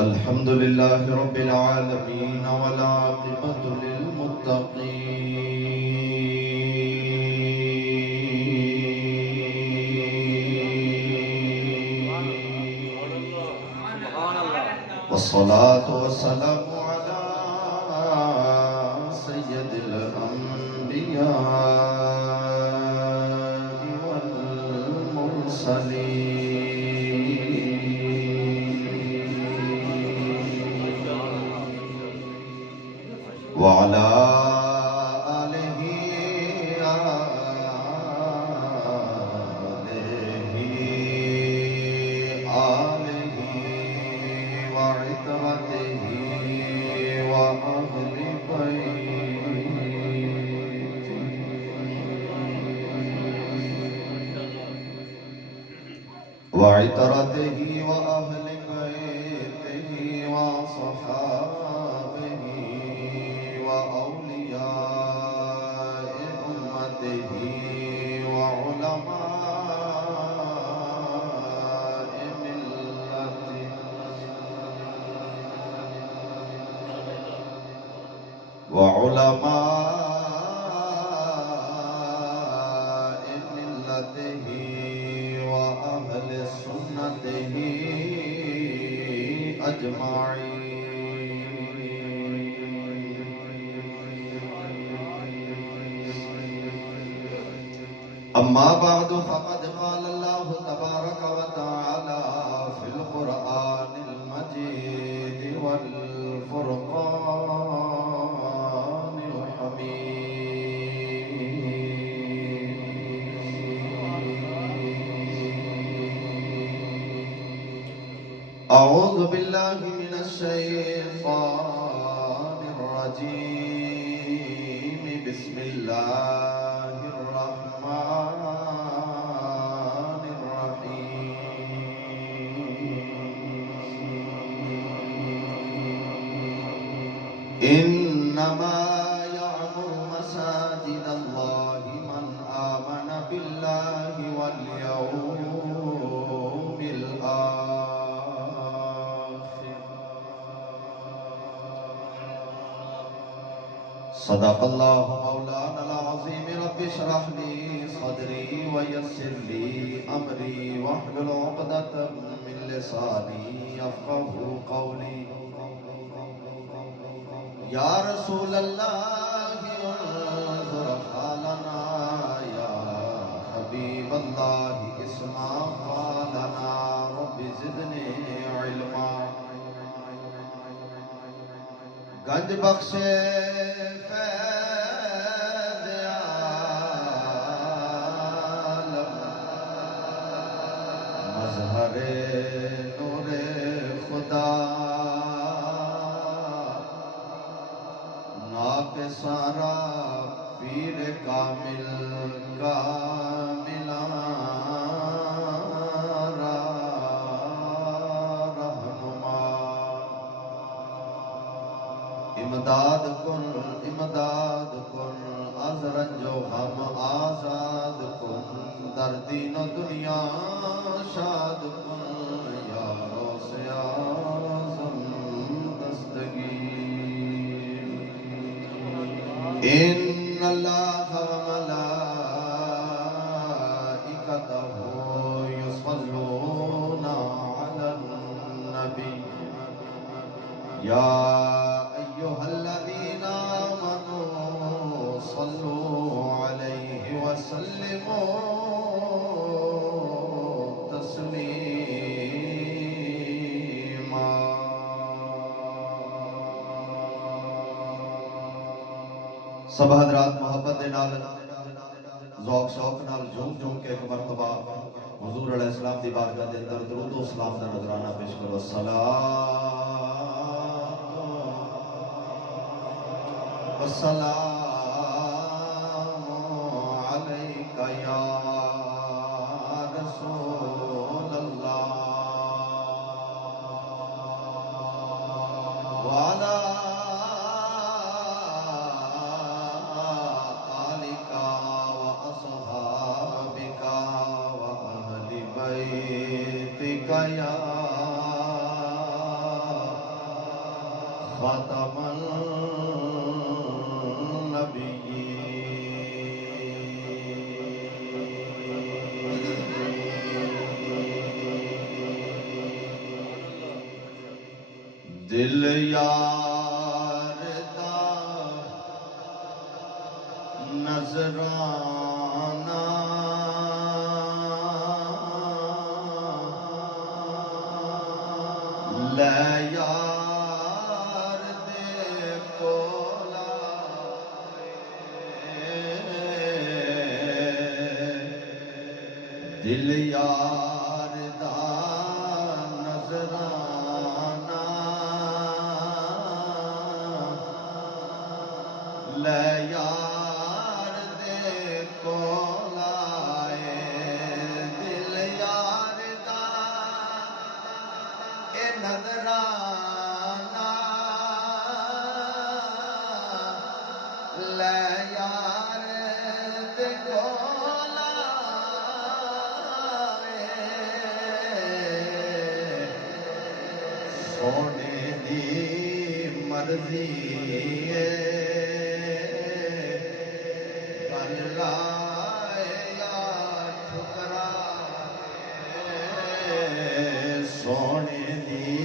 الحمد لله رب العالمين والعاقبة للمتقين والصلاة والسلام على سيد الأنبياء والمرسلين وعلى آله وعترته وأهل بيته وصحابه وأولياء أمته وعلماء ملته وأهل سنته أجمعين. أما بعد فقد قال الله تبارك وتعالى في القرآن المجيد والفرقان الحميد. أعوذ بالله من الشيطان الرجيم. بسم الله الرحمن الرحيم. إنما يعمر مساجد الله من آمن بالله واليوم الآخر. صدق الله مولانا العظيم. رب اشرح لي صدري ويسر لي أمري واحلل عقدة من لساني يفقهوا قولي. يا رسول الله انظر حالنا، يا حبيب الله اسمع قالنا. رب زدني علما. گنج بخشے فیض عالم، مظہر نور خدا، ناقصارا پیر کامل امداد کن از رنج و غم آزاد کن، در دین و دنیا شاد کن. یا غوث اعظم دستگیر. ان اللہ و ملائکتہ یصلون علی النبی یا أيها الذين آمنوا صلوا عليه وسلموا تسليما. سب حضرات محبت دے نال ذوق شوق نال جھوم جھوم کے ایک مرتبہ حضور علیہ السلام دی بارگاہ دے اندر درود و سلام دا نذرانہ پیش کرو. السلام علیک یا رسول اللہ وعلی آلک واصحابک واہل بیتک یا خاتم النبیین دل یار دا نظرانہ لے یار دے کولا دل یار دا نظرانہ لے یار دے کولا دل یار دا اے نظرانہ لے یار دے کولا سونے دی مرضی گل لائے یا ٹھکرائے سونے دی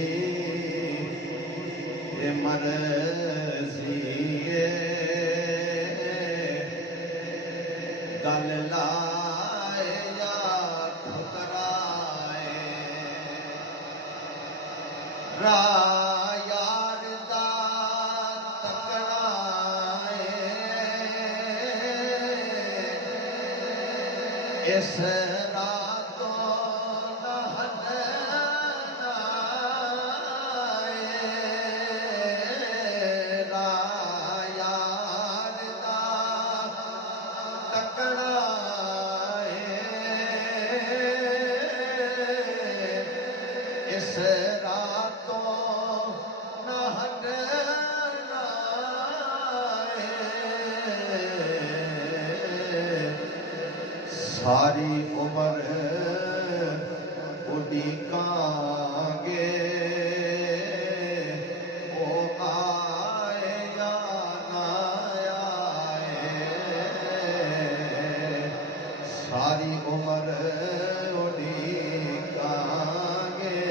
مرضی گل لائے یا ٹھکرائے یار دا تکڑا اس راتوں نہ ہٹنا یار دا تکڑا اس راتوں نہ ہٹنا ساری عمر اڈیکاں گے وہ آئے یا نہ آئے ساری عمر اڈیکاں گے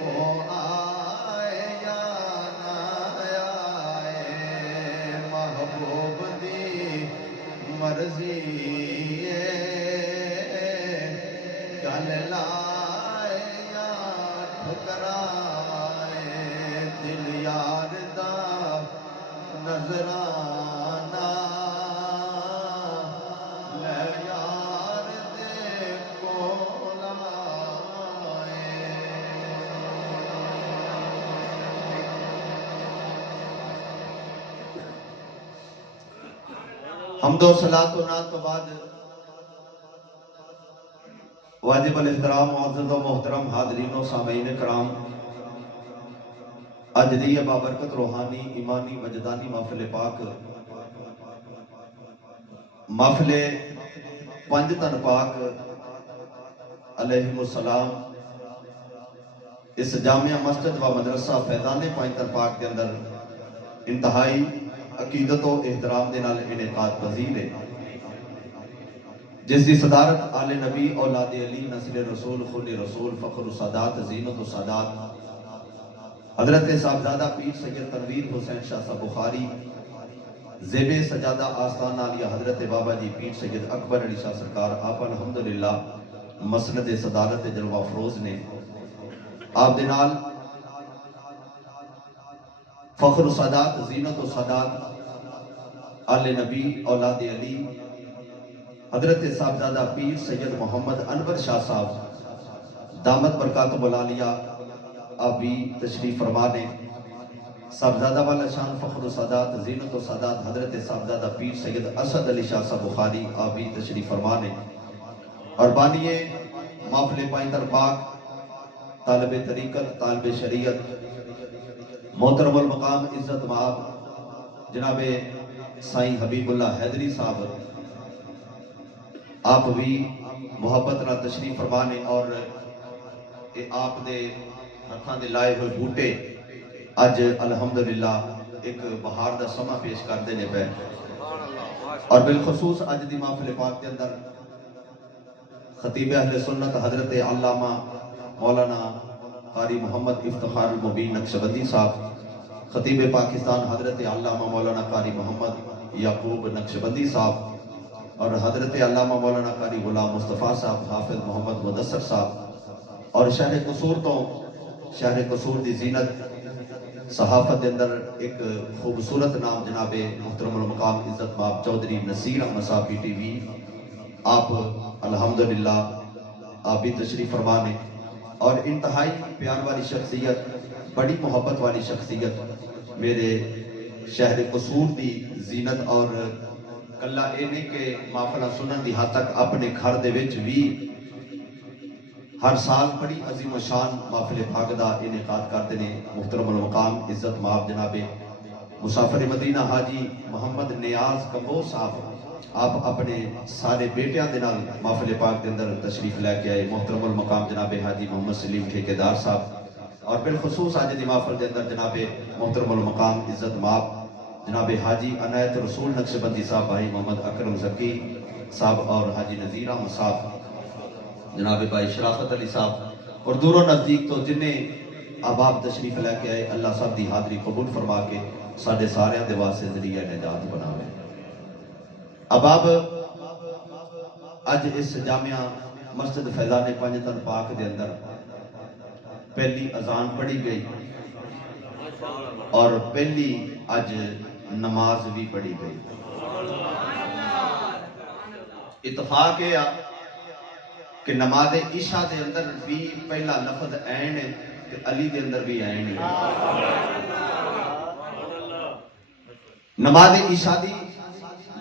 وہ آئے یا نہ آئے محبوب دی مرضی گل لائے یا ٹھکرائے دل یار دا نظرانہ لے یار دے کولا حمد و صلاۃ و نعت تو بعد واجب الاحترام معزز و محترم حاضرین و سامعین کرام اج دی بابرکت روحانی ایمانی وجدانی محفل پاک محفل پنج تن پاک علیہم السلام اس جامعہ مسجد و مدرسہ فیضان پنج تن پاک کے اندر انتہائی عقیدت و احترام دے نال انعقاد پذیر ہے جس کی صدارت آل نبی اولاد علی نسل رسول خل رسول فخر السادات زینت السادات حضرت صاحبزادہ پیر سید تنویر حسین شاہ صاحب بخاری زیب سجادہ آستان عالیہ حضرت بابا جی پیر سید اکبر علی شاہ سرکار آپ الحمدللہ مسند صدارت جلوہ افروز نے آپ دنال فخر السادات زینت السادات آل نبی اولاد علی حضرت صاحبزادہ پیر سید محمد انور شاہ صاحب دامت برکاتہ العالیہ آپ بھی تشریف فرما نے صاحبزادہ والا شان فخر السادات زینت السادات حضرت صاحبزادہ پیر سید اسد علی شاہ صاحب بخاری آپ بھی تشریف فرما نے اور بانیے محفل پائندر پاک طالب طریقت طالب شریعت محترم المقام عزت مآب جناب سائیں حبیب اللہ حیدری صاحب آپ بھی محبت نہ تشریف فرمانے اور آپ دے ہاتھاں دے لائے ہوئے بوٹے اج الحمدللہ ایک بہار دا سما پیش کرتے نے پہ اور بالخصوص اج دی محفل پاک کے اندر خطیب اہل سنت حضرت علامہ مولانا قاری محمد افتخار المبین نقشبندی صاحب، خطیب پاکستان حضرت علامہ مولانا قاری محمد یعقوب نقشبندی صاحب اور حضرت علامہ مولانا قاری غلام مصطفیٰ صاحب، حافظ محمد مدثر صاحب اور شہر قصور تو شہر قصور دی زینت صحافت دے اندر ایک خوبصورت نام جناب محترم المقام عزت مآب چودھری نصیر احمد صاحب پی ٹی وی، آپ الحمدللہ آپ بھی تشریف فرمانے اور انتہائی پیار والی شخصیت، بڑی محبت والی شخصیت میرے شہر قصور دی زینت اور کلہ اے نہیں کہ محفلہ سنن دی حد تک اپنے گھر دے وچ بھی ہر سال بڑی عظیم و شان محفل پاک دا انعقاد کرتے ہیں محترم المقام عزت مآب جناب مسافر مدینہ حاجی محمد نیاز کمبو صاحب، آپ اپنے سارے بیٹیاں دے نال محفل پاک دے اندر تشریف لے کے آئے، محترم المقام جناب حاجی محمد سلیم ٹھیکیدار صاحب اور بالخصوص آج دی محفل دے اندر جناب محترم المقام عزت مآب جناب حاجی عنایت رسول نقشبندی صاحب، بھائی محمد اکرم زکی صاحب اور حاجی نذیر احمد صاحب، جناب بھائی شرافت علی صاحب اور دور و نزدیک تو جنہیں احباب تشریف لے کے آئے، اللہ صاحب دی حاضری قبول فرما کے ساڈے سارے دے واسطے ذریعہ نجات بناوے۔ احباب اج اس جامعہ مسجد فیضان پنجتن پاک دے اندر پہلی اذان پڑھی گئی اور پہلی اج نماز بھی پڑھی گئی۔ اتفاق ہے کہ نماز عشاء دے اندر بھی پہلا لفظ عین ہے کہ علی دے اندر بھی عین ہے۔ نماز عشاء دی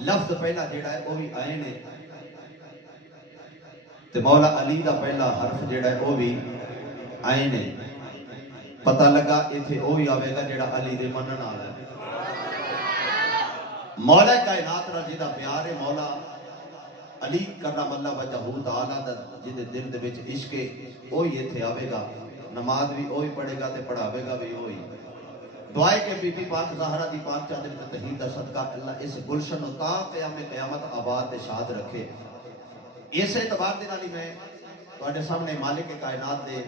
لفظ پہلا جیڑا ہے وہ بھی عین ہے تے مولا علی دا پہلا حرف جیڑا ہے وہ بھی عین ہے۔ پتہ لگا ایتھے وہی آوے گا جیڑا علی دے منن والا ہے۔ مولا کائنات نال جدا پیار ہے، مولا علی کرم اللہ وجہہ تعالیٰ دا جدے دل دے وچ عشق ہے وہی ایتھے آوے گا، نماز بھی وہی پڑھے گا تے پڑھاوے گا بھی وہی۔ دعائے کہ بی بی پاک زہرا دی پاک چادر تے تہید دا صدقہ اللہ اس گلشن تا قیام قیامت آباد تے شاد رکھے۔ اس اعتبار دے نال میں تواڈے سامنے مالک کائنات دے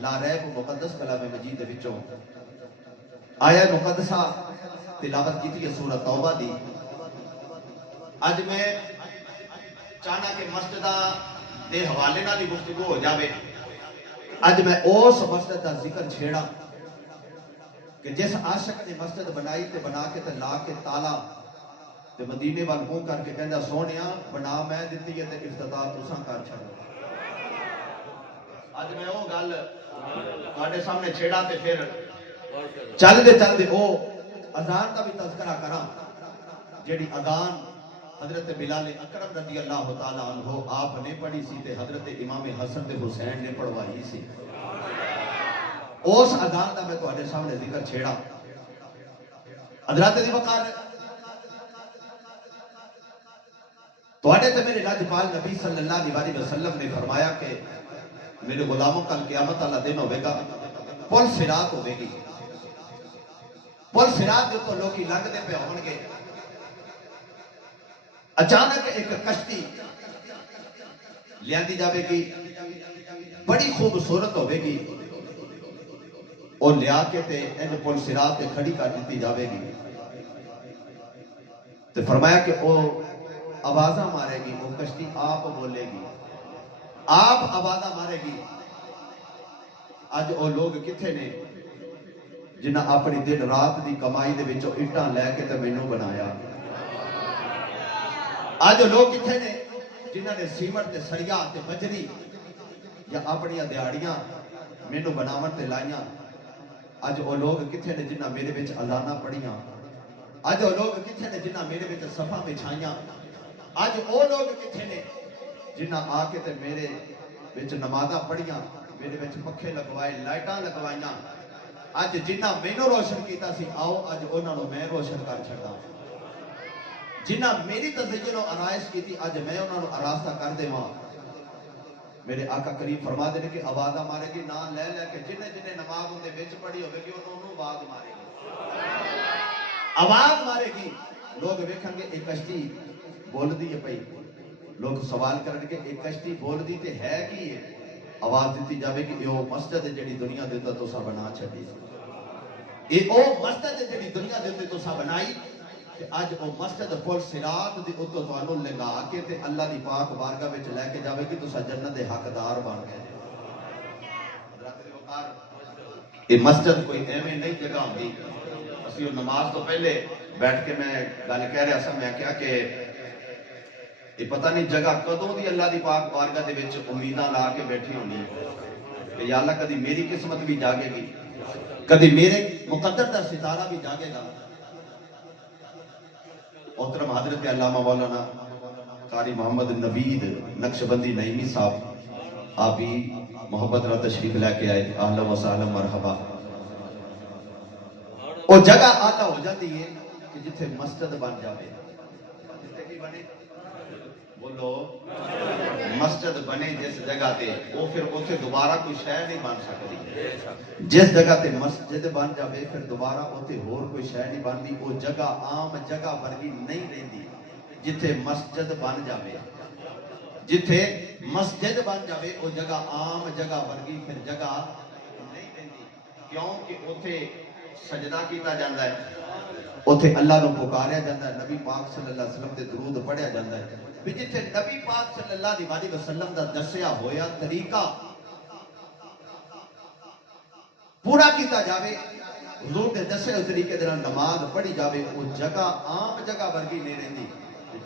لا ریب مقدس کلام مجید دے وچوں آیا مقدسہ تلاوت کیتی ہے سورۃ توبہ دی۔ اج میں چاہنا کہ مسجدہ دے حوالے نال ہی گفتگو ہو جاوے۔ اج میں اس مسجد دا ذکر چھیڑا کہ جس عاشق نے مسجد بنائی تے بنا کے تے لا کے تالا تے مدینے وال منہ کر کے کہندا سونیا بنا میں دتی ہے تے افتتاح تساں کر چھڑو۔ اج میں وہ گل تواڈے سامنے چھیڑا تے پھر چل دے او اذان دا بھی تذکرہ کراں جیڑی اذان حضرت بلال اکرم رضی اللہ تعالیٰ عنہ آپ نے پڑھی سی تے حضرت امام حسن تے حسین نے پڑھوائی سی۔ اس اذان دا میں تواڈے سامنے ذکر چھیڑا۔ حضرات دی وقار تواڈے تے میرے لاجپال نبی صلی اللہ علیہ وسلم نے فرمایا کہ میرے غلاموں کل قیامت والا دن ہوے گا، پل صراط ہوے گی، پل صراط دے تو لوکی لنگدے پہ ہون گے، اچانک ایک کشتی لیاندی جاوے گی، بڑی خوبصورت ہوے گی، اور لیا کے تے ان پل صراط تے کھڑی کر دیتی جاوے گی تے فرمایا کہ وہ آوازاں مارے گی، وہ کشتی آپ بولے گی، آپ آوازاں مارے گی۔ اج وہ لوگ کتھے نے جنہ اپنی دن رات دی کمائی دے وچوں اٹاں لے کے تے مینوں بنایا؟ آج لوگ کتھے نے جنہ نے سیمنٹ تے سریا تے بجری یا اپنی دیہڑیاں مینوں بناون تے لائیاں؟ آج وہ لوگ کتھے نے جنہ میرے وچ اذاناں پڑھیاں؟ آج وہ لوگ کتھے نے جنہ میرے وچ صفاں بچھائیاں؟ آج وہ لوگ کتھے نے جنہ آ کے تے میرے وچ نمازاں پڑھیاں، میرے وچ پکھے لگوائے، لائٹاں لگوائیاں؟ آج جنہ مینوں روشن کیتا سی آؤ آج انہاں نوں میں روشن کر چھڑاں۔ جنہ میری تزین و آرائش کی تھی آج میں انہوں نے آراستہ کر دے ماں۔ میرے آقا کریم فرما دے کہ آواز مارے گی نہ لے لے کے جنہیں جنہیں نماز اندے وچ پڑھی ہوئے گی انہوں آواز مارے گی، آواز مارے گی۔ لوگ ویکھن گے ایک کشتی بول دی ہے پئی، لوگ سوال کرن گے ایک کشتی بول دی تے ہے کی ہے؟ آواز دیتی جاوے کہ یہ مسجد ہے جڑی دنیا دے تو سا بنا چھڈی سی، یہ او مسجد ہے جڑی دنیا دے تو سا بنائی کہ اج او مسجد پل صراط دی اتو تانوں لنگا کے تے اللہ دی پاک بارگاہ وچ لے کے جاوے کہ تساں جنت دے حقدار بن گئے۔ حضرات دے وقار یہ مسجد کوئی ایویں نہیں جگہ ہوندی۔ اسی نماز تو پہلے بیٹھ کے میں گل کہہ رہا سا، میں کہا کہ یہ پتہ نہیں جگہ کدوں دی اللہ دی پاک بارگاہ دے وچ امیداں لا کے بیٹھی ہونی کہ یا اللہ کدی میری قسمت بھی جاگے گی، کدی میرے مقدر دا ستارہ بھی جاگے گا۔ محترم حضرت علامہ مولانا قاری محمد نوید نقشبندی نعیمی صاحب آپ بھی محبت را تشریف لے کے آئے، اہلا و سہلا مرحبا۔ وہ جگہ آتا ہو جاتی ہے کہ جتھے مسجد بن جاوے، جتھے کی بنے بولو مسجد بنے جس جگہ تے وہ پھر اتھے دوبارہ کوئی شے نہیں بن سکتی۔ جس جگہ تے مسجد بن جاوے پھر دوبارہ اتھے اور کوئی شے نہیں بنتی، وہ جگہ عام جگہ ورگی نہیں رہندی۔ جتھے مسجد بن جاوے، جتھے مسجد بن جاوے وہ جگہ عام جگہ ورگی پھر جگہ نہیں رہندی، کیونکہ اتھے سجدہ کیتا جاندہ ہے، اتھے اللہ نو پکاریا جاندہ ہے، نبی پاک صلی اللہ علیہ وسلم دے درود پڑھیا جاندہ ہے۔ بھی جتھے نبی پاک صلی اللہ علیہ وسلم دا دسیا ہویا طریقہ پورا کیتا جاوے، حضور دے دسے ہوئے طریقے دے نماز پڑھی جاوے، وہ جگہ عام جگہ ورگی نہیں رہندی۔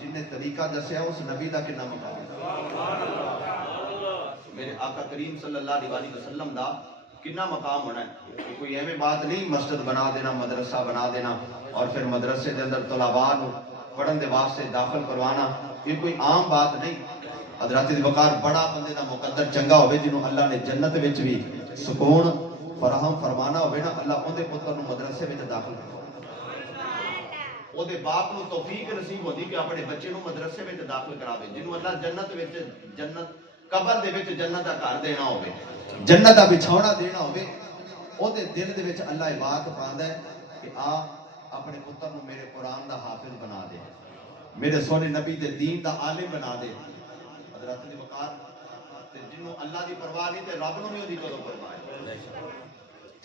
جن نے طریقہ دسیا اس نبی دا کنا مقام میرے آقا کریم صلی اللہ علیہ وسلم دا کنا مقام ہونا ہے۔ کوئی ایویں بات نہیں مسجد بنا دینا، مدرسہ بنا دینا اور پھر مدرسے دے اندر طلباء نو پڑھن دے واسطے داخل کروانا، یہ کوئی عام بات نہیں۔ حضرات دی وقار بڑا بندے دا مقدر چنگا ہوئے جنہوں اللہ نے جنت وچ بھی سکون فراہم فرمانا ہوئے نا، اللہ اون دے پتر نو مدرسے وچ داخل کروانا، او دے باپ نو توفیق نصیب ہوندی کہ اپنے بچے نو مدرسے وچ داخل کراوے، جنہوں اللہ جنت وچ جنت قبر دے وچ جنت دا گھر دینا ہوئے، جنت دا بچھونا دینا ہوئے، او دے دل دے وچ اللہ یہ بات پاندا ہے کہ آ اپنے پتر نو میرے قرآن دا حافظ بنا دے، میرے سونے نبی دے دین دا عالم بنا دے۔ حضرات دی وقار جنہوں اللہ دی پرواہ نہیں تے رب نو بھی اودی کدوں پرواہ ہے،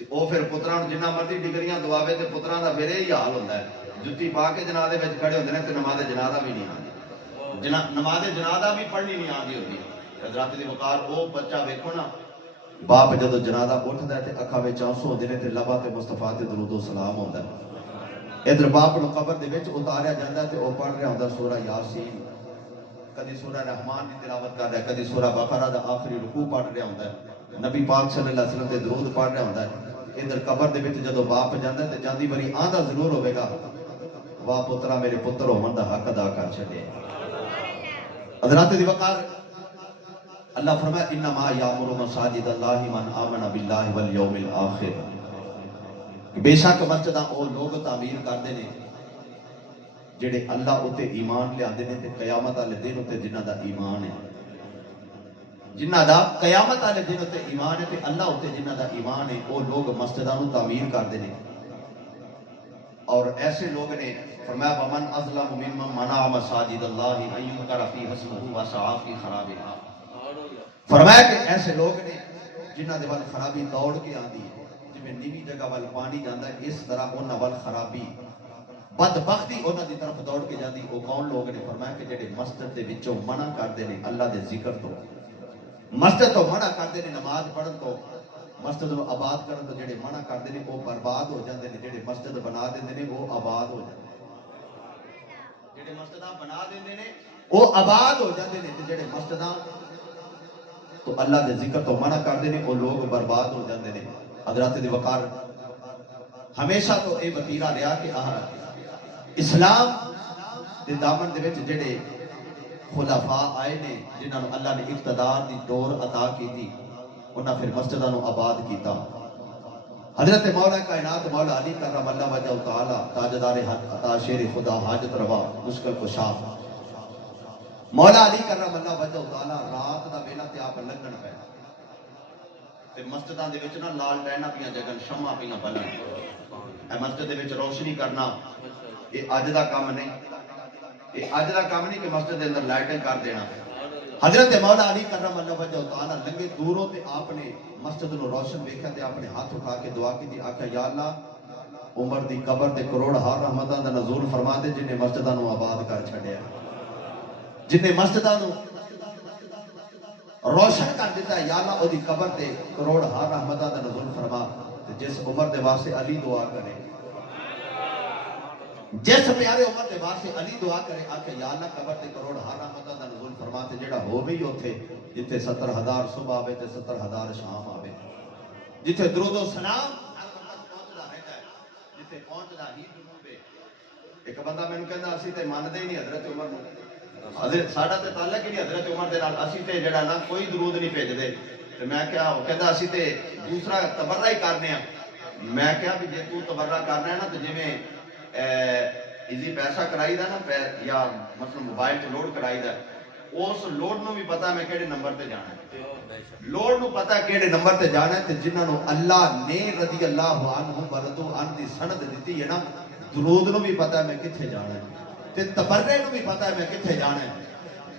او پھر پتراں جنہ مرضی ڈگریاں دواوے تے پتراں دا پھر یہی حال ہوندا ہے، جُتی پا کے جنازے وچ کھڑے ہوندے نے تے نماز جنازہ بھی نہیں آندی، نماز جنازہ بھی پڑھنی نہیں آندی ہوندی۔ حضرات دی وقار او بچہ ویکھو نا، باپ جدو جنازہ اٹھدا ہے تے اکھاں وچ آنسو ہوندے نے تے لباں تے مصطفیٰ تے درود و سلام ہوندا ہے۔ ادھر باپ نو قبر دے وچ اتاریا جاندا ہے تے او پڑھ رہا ہوندا سورہ یاسین، کدی سورہ رحمان دی تلاوت کر رہا ہے، کدی سورہ بقرہ دا آخری رکوع پڑھ رہا ہوندا ہے، نبی پاک صلی اللہ علیہ وسلم دے درود پڑھ رہا ہوندا ہے۔ ادھر قبر دے وچ جدو باپ جاندا ہے تے جاندی بری آندا ضرور ہوے گا، واہ پترا میرے پتر ہون دا حق ادا کر چھڈے۔ حضرات دی وقار اللہ فرمایا انما یامر مساجد اللہ من آمن باللہ والیوم الاخر، بے شک مسجداں او لوگ تعمیر کردے نے جڑے اللہ اتے ایمان لے آندے نے تے قیامت والے دن اتے جنہ دا ایمان ہے، جنہ دا قیامت والے دن اتے ایمان ہے تے اللہ اتے جنہ دا ایمان ہے، وہ لوگ مسجداں نو تعمیر کردے نے۔ اور ایسے لوگ نے فرمایا ومن اظلم ممن منع مساجد اللہ ان یذکر فیہ اسمہ وسعی فی خرابہا، فرمایا کہ ایسے لوگ نے جنہ دے ول خرابی دوڑ کے آندی ہے، جویں نیوی جگہ ول پانی جاندا ہے اس طرح انہاں ول خرابی بدبختی انہاں دی طرف دوڑ کے جاندی۔ وہ کون لوگ نے؟ فرمایا کہ جڑے مسجد دے وچوں منع کردے نے اللہ دے ذکر تو، مسجد تو منع کردے نے نماز پڑھن تو، مسجد نو آباد کرن تو، جڑے منع کردے نے وہ برباد ہو جاندے نے، جڑے مسجد بنا دیندے نے وہ آباد ہو جاندے نے، جڑے مسجداں بنا دیندے نے وہ آباد ہو جاندے نے، تے جڑے مسجداں تو اللہ دے ذکر تو منع کردے نے وہ لوگ برباد ہو جاندے نے۔ حضرات دی وقار ہمیشہ تو اے وتیرہ لیا کہ اسلام دے دامن دے وچ جڑے خلفاء آئے نے جنہاں نو اللہ نے اقتدار دی دور عطا کیتی، انہاں پھر مسجداں نو آباد کیتا۔ حضرت مولا کائنات مولا علی کرم اللہ وجہ تعالی تاجدار حق عطا شیر خدا حاجت روا مشکل کشا، مولا علی کرم اللہ وجہ تعالی رات دا ویلا تے آپ لنگن پے تے مسجداں دے وچ نا لال ٹائنا پیاں جگن شمع پیاں بلن اے مسجد دے وچ روشنی کرنا یہ اج دا کام نہیں، یہ اج دا کام نہیں کہ مسجد دے اندر لائٹیں کر دینا۔ حضرت مولا علی کرم اللہ وجہ تعالی لنگے دوروں تے آپ نے مسجد نو روشن ویکھیا تے آپ نے ہاتھ اٹھا کے دعا کی آکھیا یا اللہ عمر دی قبر تے کروڑ ہار رحمتاں دا نزول فرما دے جن نے مسجداں نو آباد کر چھڈیا، جن نے مسجداں نو روشن کر دیتا ہے، یا اللہ او دی قبر تے کروڑ ہار رحمتاں دا نزول فرما تے جس عمر دے واسطے علی دعا کرے، جس پیارے عمر دے واسطے علی دعا کرے آکھے یا اللہ قبر تے کروڑ ہار رحمتاں دا نزول فرما تے جڑا ہو بھی اوتھے جتھے 70,000 صبح آوے تے 70,000 شام آوے، جتھے درود و سلام ہر وقت پہنچدا رہتا ہے، جتھے پہنچدا ہی جنوب ہے۔ ایک بندہ مینوں کہندا اسی تے مانتے ہی نہیں حضرت عمر نوں، حضرت ساڈا تے تعلق ہی نہیں حضرت عمر دے نال، اسی تے جڑا نا کوئی درود نہیں بھیجدے تے میں کہا وہ کہندا اسی تے دوسرا تبرع ہی کرنے ہاں۔ میں کہا بھی جے تو تبرع کرنا ہے نا تے جویں ایزی پیسہ کرائی دا نا یا مثلا موبائل تے لوڈ کرائی دا اس لوڈ نو بھی پتا میں کیڑے نمبر تے جانا ہے، لوڈ نو پتا کیڑے نمبر تے جانا ہے تے جنہاں نو اللہ نے رضی اللہ عنہ ورضو عنہ دی سند دتی ہے نا، درود نو بھی پتا ہے میں کتھے جانا ہے تے تبرع نو بھی پتا ہے میں کتھے جانا ہے۔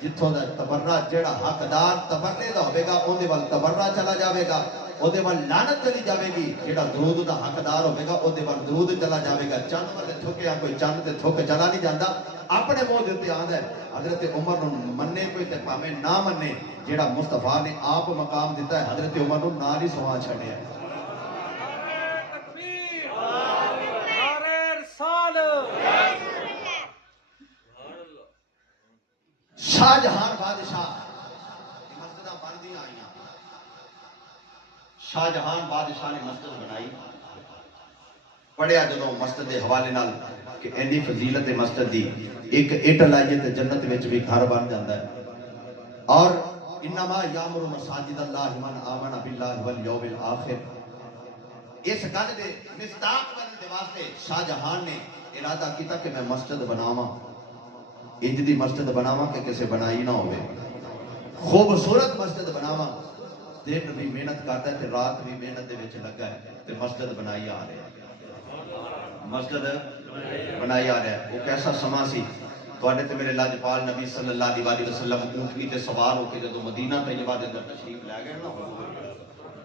جتھوں دا تبرع جڑا حقدار تبرع دا ہوے گا اون دے ول تبرع چلا جاوے گا، او دے ول لعنت چلی جاوے گی، جڑا درود دا حقدار ہوے گا او دے ول درود چلا جاوے گا۔ چند والے تھوکیا کوئی چند تے تھوک چلا نہیں جاندا، اپنے منہ دے اوتے آندا ہے حضرت عمر نو مننے کوئی تے پاویں نہ مننے، جڑا مصطفیٰ نے آپ مقام دیتا ہے حضرت عمر نو نال ہی سوا چھڈیا۔ تکبیر، نعرہ رسالت، شاہ جہان بادشاہ مسجداں بندیاں آئیاں، شاہ جہان بادشاہ نے مسجد بنائی، پڑھیا جدوں مسجد دے حوالے نال کہ اینی فضیلت مسجد دی ایک اٹ لائیے تے جنت وچ بھی گھر بن جاندا ہے۔ اور انما یامر مساجد اللہ من آمن باللہ والیوم الآخر، اس گل دے مصداق بننے دے واسطے شاہ جہان نے ارادہ کیتا کہ میں مسجد بناواں، انج دی مسجد بناواں کہ کسے بنائی نہ ہوئے، خوبصورت مسجد بناواں، دن بھی محنت کرتا ہے تے رات بھی محنت دے وچ لگا ہے تے مسجد بنائی آ رہا ہے، مسجد بنائی آ رہا ہے۔ وہ کیسا سما سی تواڈے تے میرے لاجپال نبی صلی اللہ علیہ وسلم اونٹنی تے سوار ہو کے جدوں مدینہ طیبہ دے اندر تشریف لے گئے نا،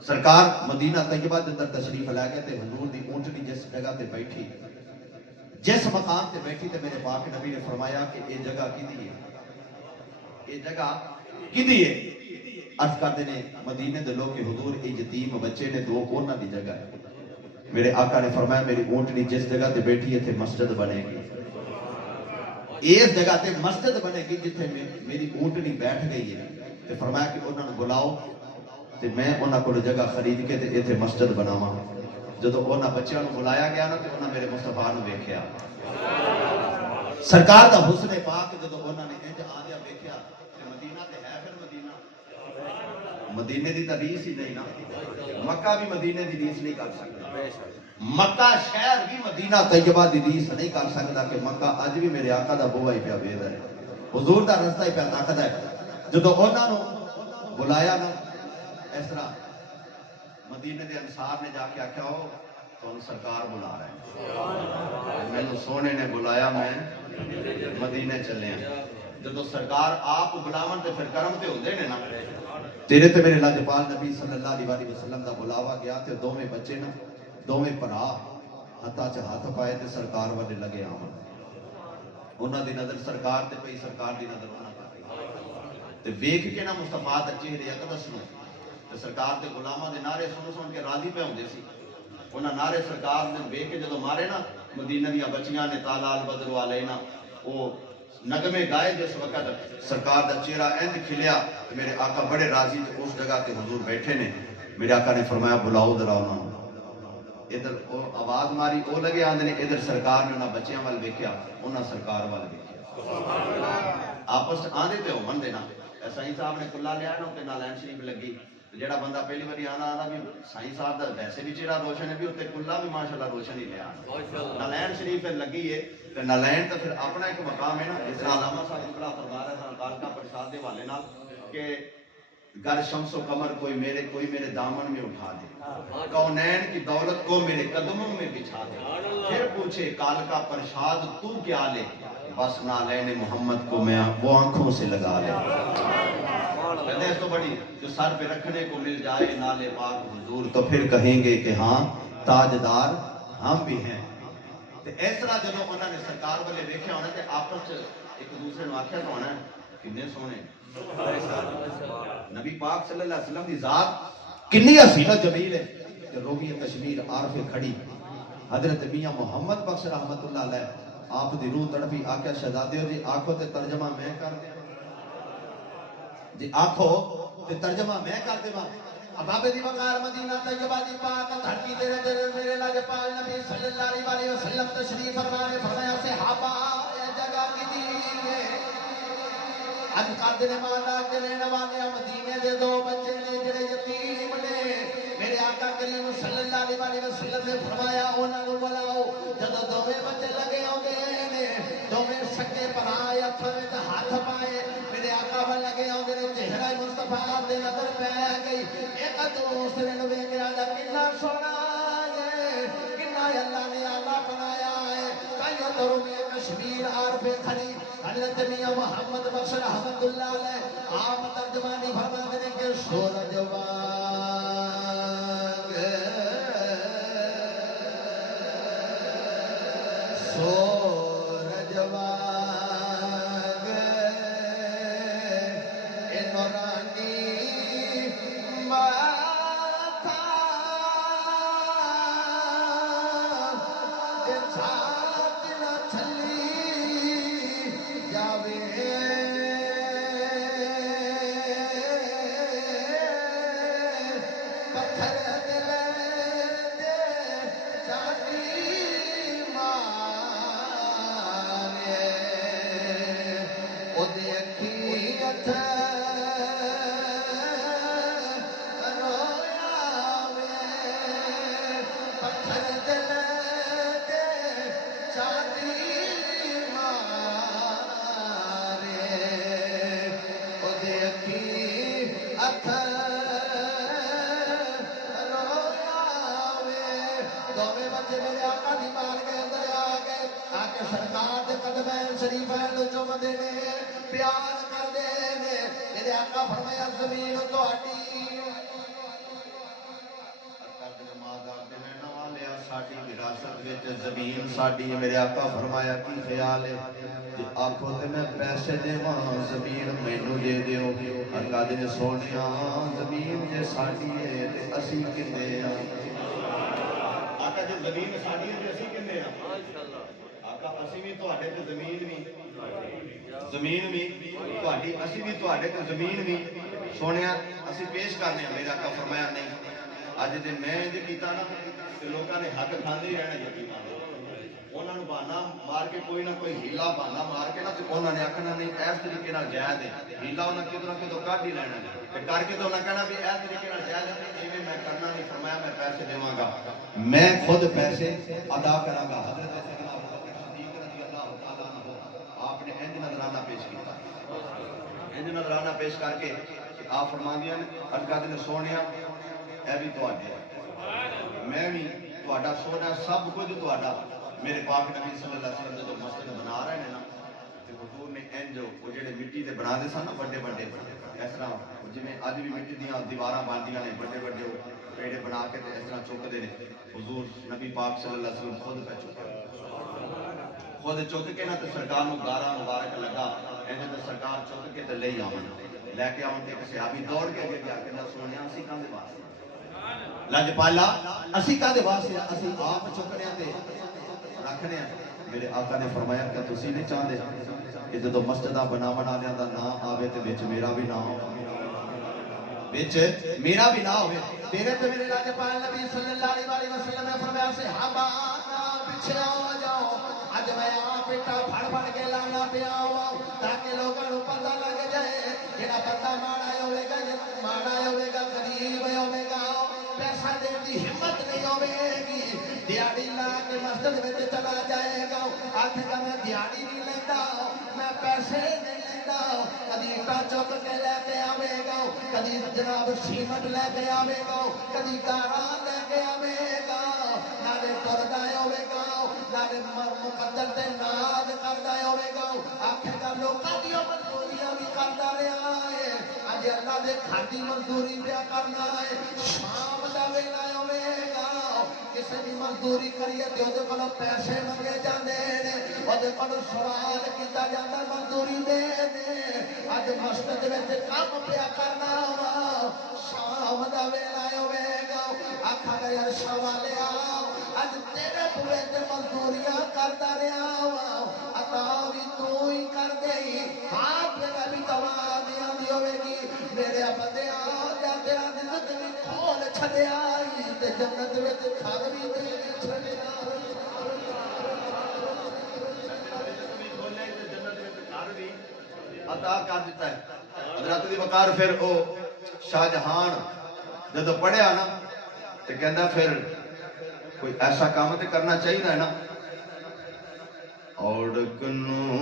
سرکار مدینہ طیبہ دے اندر تشریف لے گئے تے حضور دی اونٹنی جس جگہ تے بیٹھی، جس مقام تے بیٹھی تے میرے پاک نبی نے فرمایا کہ یہ جگہ کدی ہے، یہ جگہ کدی ہے؟ عرض کرتے ہیں مدینے دے لوگ کہ حضور یہ یتیم بچے نے دو انہاں دی جگہ ہے۔ میرے آقا نے فرمایا میری اونٹنی جس جگہ تے بیٹھی ہے تے مسجد بنے گی، اس جگہ تے مسجد بنے گی جتھے میری اونٹنی بیٹھ گئی ہے، تے فرمایا کہ انہاں نوں بلاؤ تے میں انہاں کول جگہ خرید کے تے ایتھے مسجد بناواں۔ جدوں انہاں بچیاں نوں بلایا گیا نا تے انہاں میرے مصطفیٰ نوں ویکھیا، سرکار دا حسن پاک جدوں انہاں نے انج آندیا ویکھیا تے مدینہ تے ہے پھر مدینہ، مدینے دی تاریخ ہی نہیں نا، مکہ بھی مدینے دی ریس نہیں کر سکتا، مکہ شہر بھی مدینہ طیبہ دی ریس نہیں کر سکتا کہ مکہ اج بھی میرے آقا دا بوا ہی پیا ویدا ہے، حضور دا رستہ ہی پیا تکدا ہے۔ جدوں انہاں نوں بلایا نا اس طرح مدینے دے انصار نے جا کے آکھیا او تانوں سرکار بلا رہا ہے، مینوں سونے نے بلایا میں مدینے چلے ہیں۔ جدوں سرکار آپ بلاون تے پھر کرم تے ہوندے نے نا، تیرے تے میرے لاجپال نبی صلی اللہ علیہ وسلم دا بلاوا گیا تے دوویں بچے نا، دوویں بھرا ہتھاں چ ہاتھ پائے تے سرکار والے لگے آون، انہاں دی نظر سرکار تے پئی، سرکار دی نظر انہاں تے پئی تے ویکھ کے نا مصطفیٰ دے چہرے اقدس نوں تے سرکار دے غلاماں دے نعرے سن کے راضی پہ ہوندے سی، انہاں نعرے سرکار دے ویکھ کے جدوں مارے نا مدینہ دیاں بچیاں نے تالا البدر علینا او نغمے گائے، جس وقت سرکار دا چہرہ انج کھلیا میرے آقا بڑے راضی تے اس جگہ تے حضور بیٹھے نے، میرے آقا نے فرمایا بلاؤ ذرا انہاں نوں، ادھر آواز ماری او لگے آندے نے، ادھر سرکار نے انہاں بچیاں وال ویکھیا، انہاں سرکار وال ویکھیا، آپس آندے تے ہون دے نا۔ سائیں صاحب نے کلا لیا نا تے نالین شریف لگی، جڑا بندہ پہلی باری آنا بھی سائیں صاحب دا ویسے بھی چہرہ روشن ہے بھی اتنے کلا بھی ماشاءاللہ روشن ہی لیا نالین شریف لگی ہے تو نالین تو پھر اپنا ایک مقام ہے نا جس طرح علامہ صاحب بڑا فرما رہا تھا کالکا پرساد دے والے نال کہ گر شمس و قمر کوئی میرے دامن میں اٹھا دے کونین کی دولت کو میرے قدموں میں بچھا دے پھر پوچھے کالکا پرساد تو کیا لے بس نالین محمد کو میں وہ آنکھوں سے لگا لے کہتے ہیں تو بڑی جو سر پہ رکھنے کو مل جائے نالے پاک حضور تو پھر کہیں گے کہ ہاں تاجدار ہم بھی ہیں تو اس طرح جب انہوں نے سرکار والے دیکھا ہونا کہ آپس ایک دوسرے نے آخیا تو ہونا کتنے سونے نبی پاک صلی اللہ علیہ وسلم کی ذات کنی حسین و جمیل ہے کہ رومی کشمیر عارف کھڑی حضرت میاں محمد بخش رحمت اللہ علیہ آپ دی روح تڑپی آکھیا شہزادے جی آنکھوں تے ترجمہ میں کر دے جی آنکھوں تے ترجمہ میں کر دے ابابے دی وقار مدینہ طیبہ دی پاک دھرتی تے میرے لاجپال نبی صلی اللہ علیہ وسلم تشریف فرمانے فرمایا صحابہ اے جگہ کی دی اج قادر مانا کے لینے والے مدینے دے دو بچے نے جڑے یتیم نے میرے آقا کریم صلی اللہ علیہ وسلم نے فرمایا انہاں نوں بلاؤ جدوں دوویں بچے لگے ہوندے نے دوویں سکے پرائے ہتھاں وچ ہاتھ پائے میرے آقا ول لگے ہوندے نے چہرہ مصطفیٰ دے نظر پے گئی ایک دوسرے نوں ویکھ کے کتنا سونا ہے کتنا اللہ نے آلہ بنایا ہے کائیں تو رومی کشمیر عارف کھڑی حضرت میاں محمد بخش رحمت اللہ علیہ آپ ترجمانی فرماتے ہیں کہ سورج سورج واگ اے نورانی ماتھا اے چھات نہ چھلی جاوے پتھر دل دے چاٹی سرکار دے قدمین شریفین جو مدے نے پیار کر دے نے میرے آقا فرمایا زمین تو ہٹی ساڑی وراثت وچ زمین ساڑی میرے آقا فرمایا کی خیال ہے آنکھوں تے میں پیسے دیواں زمین مینوں دے دیو اللہ دے سونیا زمین جے ساڑی ہے تے اسی کنے ہاں آقا جے زمین ساڑی ہے تے اسی کنے ہاں ماشاءاللہ آقا اسی بھی تواڈے تے زمین بھی تواڈی اسی بھی تواڈے تے زمین بھی سونیا اسی پیش کرنے ہیں میرا آقا فرمایا نہیں اج دے میں جے کیتا نا تے لوکاں نے حق کھاندے ہی رہنا یقین انہاں نوں بہانا مار کے کوئی نہ کوئی ہیلا بہانا مار کے نا تے انہاں نے آکھنا نہیں اس طریقے نال جائز ہے ہیلا انہاں کدھروں کڈ ہی لینا تے کر کے تے انہاں کہنا بھی اس طریقے نال جائز ہے ایویں میں کرنا نہیں فرمایا میں پیسے دیواں گا میں خود پیسے ادا کراں گا حضرت سیدنا ابو بکر صدیق رضی اللہ تعالی عنہ آپ نے انج نظرانہ پیش کیتا انج نظرانہ پیش کر کے آپ فرماندیاں نے اللہ دے سونیا اے بھی تواڈے میں بھی تواڈا سونا سب کچھ تواڈا میرے پاک نبی صلی اللہ علیہ وسلم جو مسجد بنا رہے ہیں نا تے حضور نے انج وہ جڑے مٹی دے بنا دے سن نا بڑے بڑے اس طرح جویں اج بھی مٹی دیاں دیواراں باندیاں نے بڑے بڑے پیڑے بنا کے تے اس طرح چکدے نے حضور نبی پاک صلی اللہ علیہ وسلم خود پہ چکے خود چک کے نا تے سرکار نوں گارا مبارک لگا انج تے سرکار چک کے تے لے آون لے کے آون تے ایک صحابی دوڑ کے اگے جا کے سونیا اسی کاں دے واسطے لجپالا اسی کا دے واسطے اسی آپ چکنے تے رکھنے میرے آقا نے فرمایا کہ تسی نہیں چاہندے کہ جدوں مسجداں بنا والےاں دا نام آوے تے وچ میرا بھی نام وچ میرا بھی نام ہوے تیرے تے میرے لجپال نبی صلی اللہ علیہ وسلم نے فرمایا صحابہ پیچھے آ جاؤ اج میں آپ اٹھا پھڑ کے لانا پیا تاکہ لوگوں کو پتہ لگ جائے جڑا بندہ ماڑا ہوے گا غریب ہوے گا پیسہ دین دی ہمت نہیں ہوے گی دیہڑی لا کے مسجد میں چلا جائے گا آکھے گا میں دیہڑی نہیں لیندا میں پیسے نہیں لیندا کدی اٹا چک کے لے کے آوے گا کدی جناب سیمنٹ لے کے آوے گا کدی گارا لے کے آوے گا نالے ٹردا ہوے گا نالے مقدر تے ناز کردا ہوے گا آکھے گا لوکاں دی مزدوریاں بھی کردا رہیا ہے اج اللہ دے گھر دی مزدوری پیا کرنا ہے شام دا ویلا ہوے گا کسے دی مزدوری کریے تے اودے کولوں پیسے منگے جاندے نے اودے کولوں سوال کیتا جاندا مزدوری دے دے اج مسجد وچ کام پیا کرنا وا شام دا ویلا ہوے گا آکھا گا یار شوالے اج تیرے بوئے تے مزدوریاں کردا رہیا وا عطا بھی تو ہی کر دئی ہاں تیرا بھی دوا دیاں دی ہوے گی میرے بندیا جا تیرا رزق بھی کھول چھڈیا تے جنت وچ گھر بھی دے چھڈیا عطا کر دیتا ہے حضرت دی وقار پھر او شاہ جہان جدو پڑھیا نا تے کہندا پھر کوئی ایسا کام تے کرنا چاہیے نا اوڑکنوں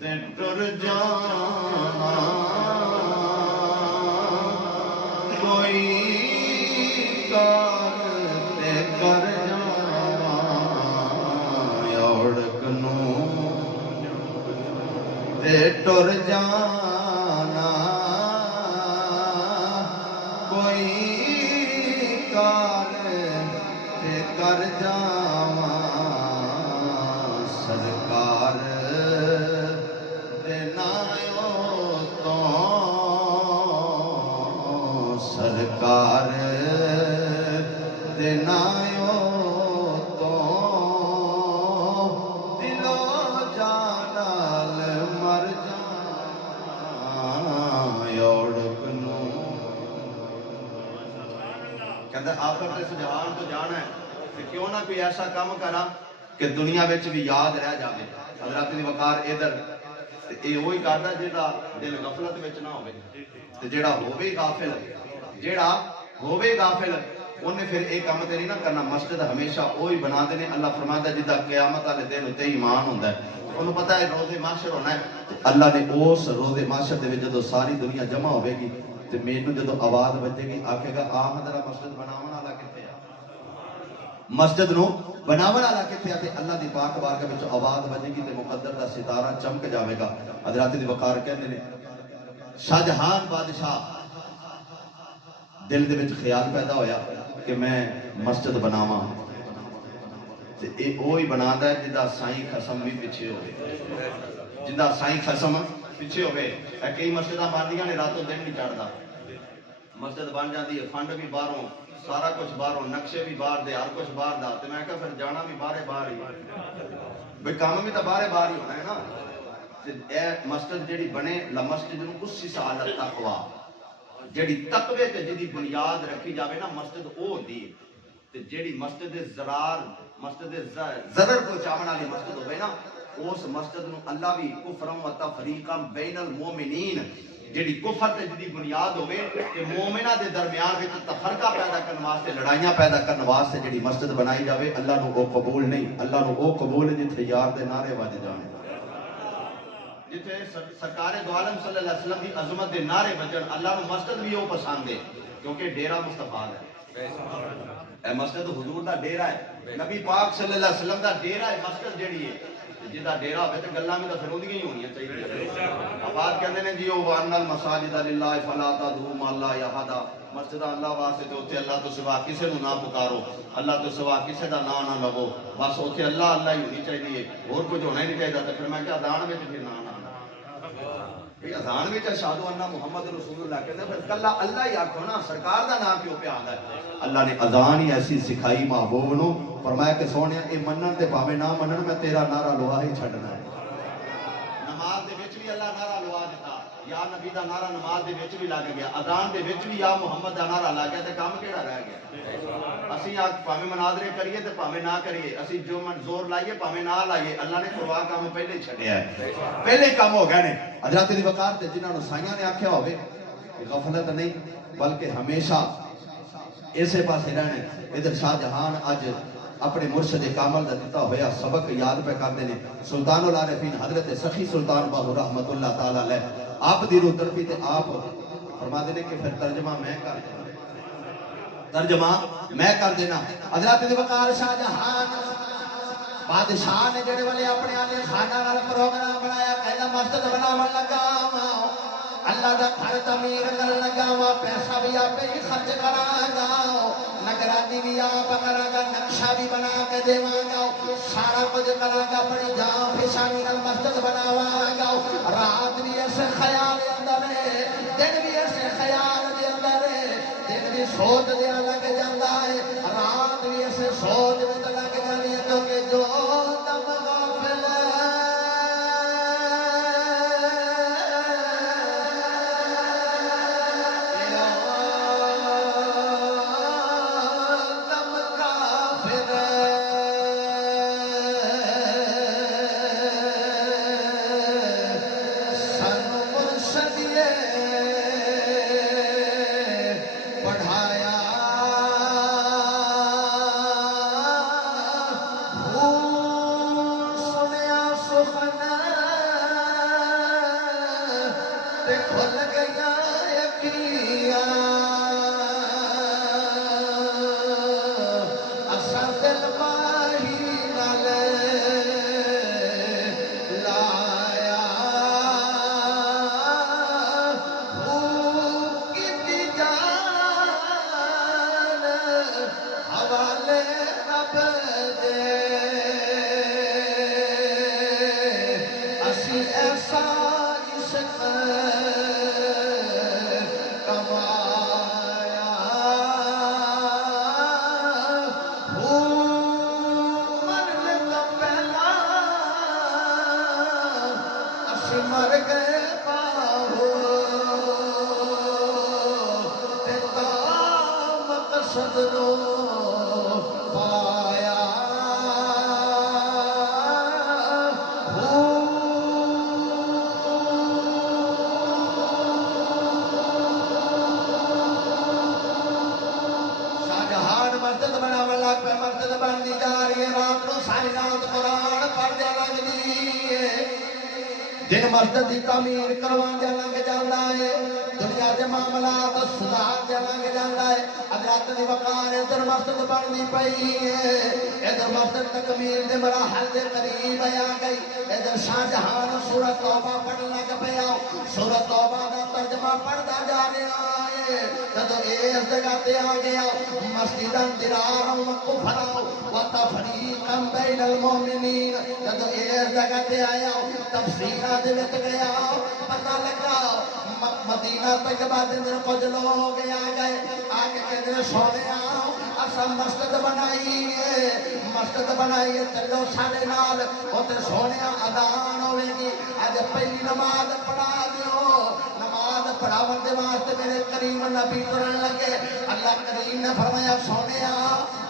تے ٹر جانا کوئی کار تے کر جانا اوڑکنوں تے ٹر جانا کوئی کار تے کر جاواں سرکار دے نایوں تو سرکار دے نایوں تو دلو جانال مر جاواں اوڑکنوں کہتا آخر تے جہان تو جانا ہے کہ کیوں نہ کوئی ایسا کام کرا کہ دنیا وچ بھی یاد رہ جاوے حضرت دی وقار ادھر اے وہی کردا جیڑا دل غفلت وچ نہ ہوے تے جیڑا ہوے غافل انہیں پھر ایک کام تے نہیں نہ کرنا مسجد ہمیشہ وہی بنا دینے اللہ فرماتا ہے جدا قیامت والے دن تے ایمان ہوندا ہے انہوں پتہ ہے روز محشر ہونا ہے اللہ نے اس روز محشر دے وچ جدوں ساری دنیا جمع ہوے گی تے مینوں جدوں آواز بجے گی آکھے گا آ ذرا مسجد بناون والا کتے آ مسجد نو بناون والا کتے آ تے اللہ دی پاک بارگاہ وچ آواز بجے گی تے مقدر دا ستارہ چمک جاوے گا حضرت دی وقار کہندے نے شاہ جہان بادشاہ دل دے وچ خیال پیدا ہویا کہ میں مسجد بناواں تے اے وہی بنادا ہے جدا سائیں قسم بھی پیچھے ہوے جدا سائیں قسم پیچھے ہوے اے کئی مسجداں بندیاں نے راتوں دن نہیں چڑھدا مسجد بن جاندی ہے فنڈ بھی باہروں سارا کچھ باہروں نقشے بھی باہر دے ہر کچھ باہر دا تے میں کہا پھر جانا بھی باہر ہی بھئی کام بھی تو باہر ہی ہونا ہے نا تے اے مسجد جیڑی بنے لا مسجد نو اسی سال تقوی جیڑی تقوی تے جدی بنیاد رکھی جاوے نا مسجد او ہوندی ہے تے جیڑی مسجد ضرر کو چاہن والی مسجد ہوے نا اس مسجد نو اللہ بھی کفرم و تفریقا بین المومنین جیڑی کفر تے جدی بنیاد ہوے کہ مومناں دے درمیان وچ تفرقہ پیدا کرن واسطے لڑائیاں پیدا کرن واسطے جیڑی مسجد بنائی جاوے اللہ نو او قبول نہیں اللہ نو او قبول جتھے یار دے نعرے وج جان جتھے سرکار دو عالم صلی اللہ علیہ وسلم دی عظمت دے نعرے وجن اللہ نو مسجد بھی او پسند ہے کیونکہ ڈیرہ مصطفیٰ ہے اے مسجد حضور دا ڈیرہ ہے نبی پاک صلی اللہ علیہ وسلم دا ڈیرہ ہے مسجد جیڑی ہے جدا ڈیرہ ہوئے تو گلاں میں تو پھر اندیاں ہی ہونیاں چاہیے آباد کہندے نے جی او وان المساجد للہ فلا تدعوا مع اللہ احد مسجد اللہ واسطے تے اوتھے اللہ تو سوا کسے نو نہ پکارو اللہ تو سوا کسے دا نام نہ لو بس اوتھے اللہ اللہ ہی ہونی چاہیے اور کچھ ہونا ہی نہیں چاہیے تے پھر میں کہ اذان وچ پھر نام یہ اذان وچ اشہد ان محمد رسول اللہ کہندے پھر کلا اللہ ہی آکھو نا سرکار دا نام کیوں پہ آندا ہے اللہ نے اذان ہی ایسی سکھائی محبوب نو فرمایا کہ سونیا اے منن تے بھاوے نہ منن میں تیرا نعرہ لوا ہی چھڈنا ہے نماز دے وچ بھی اللہ نعرہ لوا دیتا یا نبی دا نعرہ نماز دے وچ بھی لگ گیا اذان دے وچ بھی یا محمد دا نعرہ لگ گیا تے کام کیڑا رہ گیا اسی اسی پاویں مناظرے کریے تے پاویں نہ کریے، اسی جو زور لائیے پاویں نہ لائیے، اللہ نے کروا کام پہلے ہی چھڈیا ہے، پہلے ہی کام ہو گئے نے۔ حضرات دی وقار تے جنہاں نوں سائیاں نے آکھیا ہوے غفلت نہیں بلکہ ہمیشہ اسے پاسے رہنے۔ ادھر شاہ جہان اج اپنے مرشد کامل دا دتا ہویا سبق یاد پہ کردے نے۔ سلطان العارفین حضرت سخی سلطان باہو رحمت اللہ تعالی علیہ آپ دی روح تڑپی تے آپ فرما دے نے کہ پھر ترجمہ میں کر دینا، ترجمہ میں کر دینا۔ حضرات دی وقار شاہ جہان بادشاہ نے جڑے والے اپنے آلے خانہ نال پروگرام بنایا، کہنا مسجد بناون لگا اللہ دا گھر تعمیر کرن لگا وا، پیسہ بھی آپ ہی خرچ کراں گا، نگرانی بھی آپ کراں گا، نقشہ بھی بنا کے دیواں گا، سارا کچھ کراں گا، بڑی جان فشانی نال مسجد بناواں گا۔ رات بھی ایسے خیال اندر ہے، دن بھی ایسے خیال دے اندر ہے، دن بھی سوچ دے لگ جاندا ہے، رات بھی ایسے سوچ وچ لگ جاندی ہے، کیونکہ جو دم غافل کھل گیا یقیاں اساں دل ماہی نال لایا کیتی جان حوالے رب دے اسی ایسا عشق مر گئے باہو تیتا مقصد نو پایا شاہجہان مسجد بناون لگ پہ، مسجد بنتی جا رہی ہے، رات نو ساری رات قرآن پڑھدے لگدی ہے، دن مسجد دی تعمیر کروا دیا لنگ جانا ہے، دنیا دے معاملات سدھار دیا لنگ جانا ہے۔ حضرات دی وقار ادھر مسجد بننی پئی ہے، ادھر مسجد تکمیل دے مراحل دے قریب آ گئی، ادھر شاہ جہان سورۃ توبہ پڑھ لگ پیا، سورۃ توبہ دا ترجمہ پڑھدا جا رہا ہے، جدو اس جگہ تے آ گیا مسجداں درارا و کفرا و تفریقا بین المومنین، جدو اس جگہ تے آیا تفسیرہ دے وچ گیا، پتہ لگا مدینہ طیبہ دے اندر کچھ لوگ آ گئے، آگے کہنے سونیا اسا مسجد بنائی ہے، مسجد بنائی ہے، چلو ساڈے نال اوتے سونیا اذان ہوے گی، اج پہلی نماز پڑھا دیو، نماز پڑھاون دے واسطے میرے کریم نبی ترن لگے، اللہ کریم نے فرمایا سونیا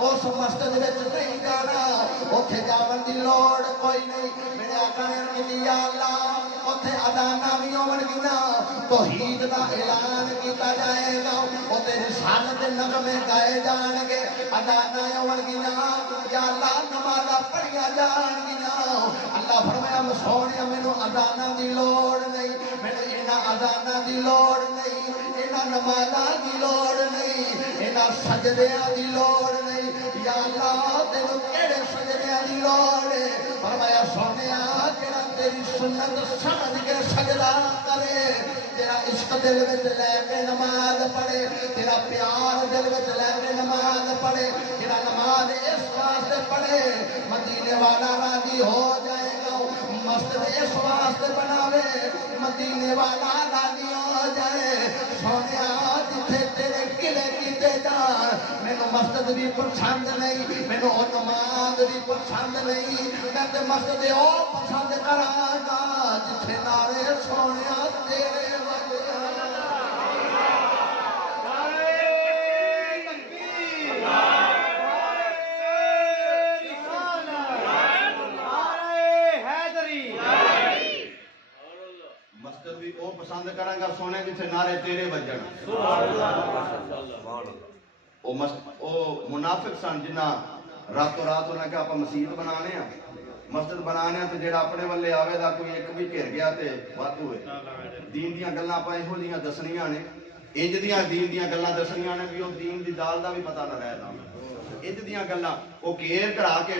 اس مسجد وچ نہیں جانا، اوتھے جاون دی لوڑ کوئی نہیں، میرے آقا نے فرمایا یا اللہ اوتھے اذاناں وی ہون گیاں، توحید دا اعلان کیتا جائے گا، اوتھے رسالت دے نغمے گائے جان گے، اذاناں ہون گیاں، یا اللہ نمازاں پڑھیاں جان گیاں، اللہ فرمایا سونیا مینوں اذاناں دی لوڑ نہیں، مینوں انہاں اذاناں دی لوڑ نہیں، انہاں نمازاں دی لوڑ نہیں، انہاں سجدیاں دی لوڑ نہیں، یا اللہ تینوں کیڑے سجدیاں دی لوڑ ہے، فرمایا سونیا جڑا تیری سنت سمجھ کے سجدہ کرے، تیرا عشق دل وچ لے کے نماز پڑھے، تیرا پیار دل وچ لے کے نماز پڑھے، تیرا نماز اس واسطے پڑھے مدینے والا راضی ہو جائے گا، مسجد اس واسطے بناوے مدینے والا راضی ہو جائے، سونیا جتھے تیرے قلعے کیتے جان مینوں مسجد بھی پسند نہیں، مینوں او نماز بھی پسند نہیں، میں تے مسجد او پسند کراں گا جتھے نعرے سونیا تیرے کراں گا سونے جتھے نعرے تیرے بجن او منافق سن جنہ راتوں رات انہاں کہ آپ مسجد بنانے ہیں مسجد بنانے ہیں تو جڑا اپنے والے آوے دا کوئی ایک بھی گھر گیا تے بات ہوئے دین دیاں گلاں آپ ایہو جیاں دسنیاں نے انج دیاں دین دیاں گلاں دسنیاں نے بھی او دین دی دال دا بھی پتہ نہ رہے دا انج دیاں گلاں او گھیر کرا کے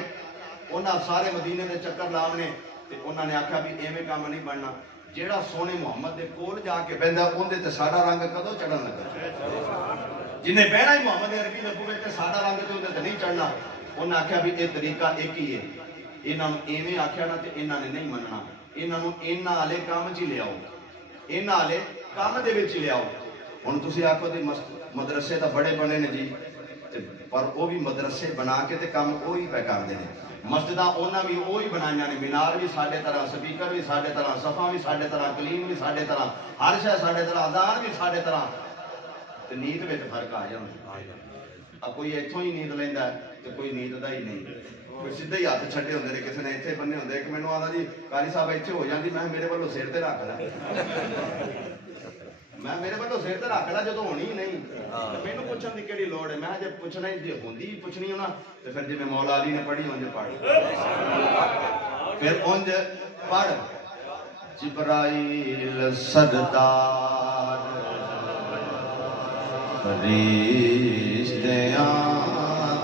انہاں سارے مدینے دے چکر لاونے تے انہاں نے آکھیا بھی ایویں کام نہیں بننا جیڑا سونے محمد دے کول جا کے بہندا اون دے تے ساڈا رنگ کدوں چڑھن لگا جنہیں بہنا ہی محمد عربی دے پوے تے ساڈا رنگ تے اون تے نہیں چڑھنا انہاں آکھیا بھی اے طریقہ ایک ہی ہے انہاں نوں ایویں آکھیا نا تے انہاں نے نہیں مننا انہاں نوں انہاں والے کام وچ ہی لیاؤ انہاں والے کام دے وچ ہی لیاؤ ہن تسی آکھو تے مدرسے تا بڑے بنے نے جی پر وہ بھی مدرسے بنا کے تے کام وہی پہ کرتے ہیں مسجداں انہاں بھی وہی بنائیاں نے مینار بھی ساڈے طرح سپیکر بھی ساڈے طرح صفاں بھی ساڈے طرح کلیم بھی ساڈے طرح ہر شے ساڈے طرح اذان بھی ساڈے طرح تے نیت وچ فرق آ جاندا اب کوئی ایتھوں ہی نیت لیندا ہے تے کوئی نیت دا ہی نہیں کوئی سیدھے ہی ہاتھ چھڈے ہوندے نے کسی نے ایتھے بننے ہوندے ایک مینوں آندا جی قاری صاحب ایتھے ہو جاندی میں میرے والوں سر تے رکھ لے میں میرے والوں سر تے رکھ لا جدوں ہونی ہی نہیں مینوں پوچھن دی کیڑی لوڑ ہے میں جے پوچھنا ہی جے ہوندی ہی پوچھنی ہونا تے پھر جے مولا علی نے پڑھی اونج پڑھ پھر اونج پڑھ جبرائیل سردار فرشتیاں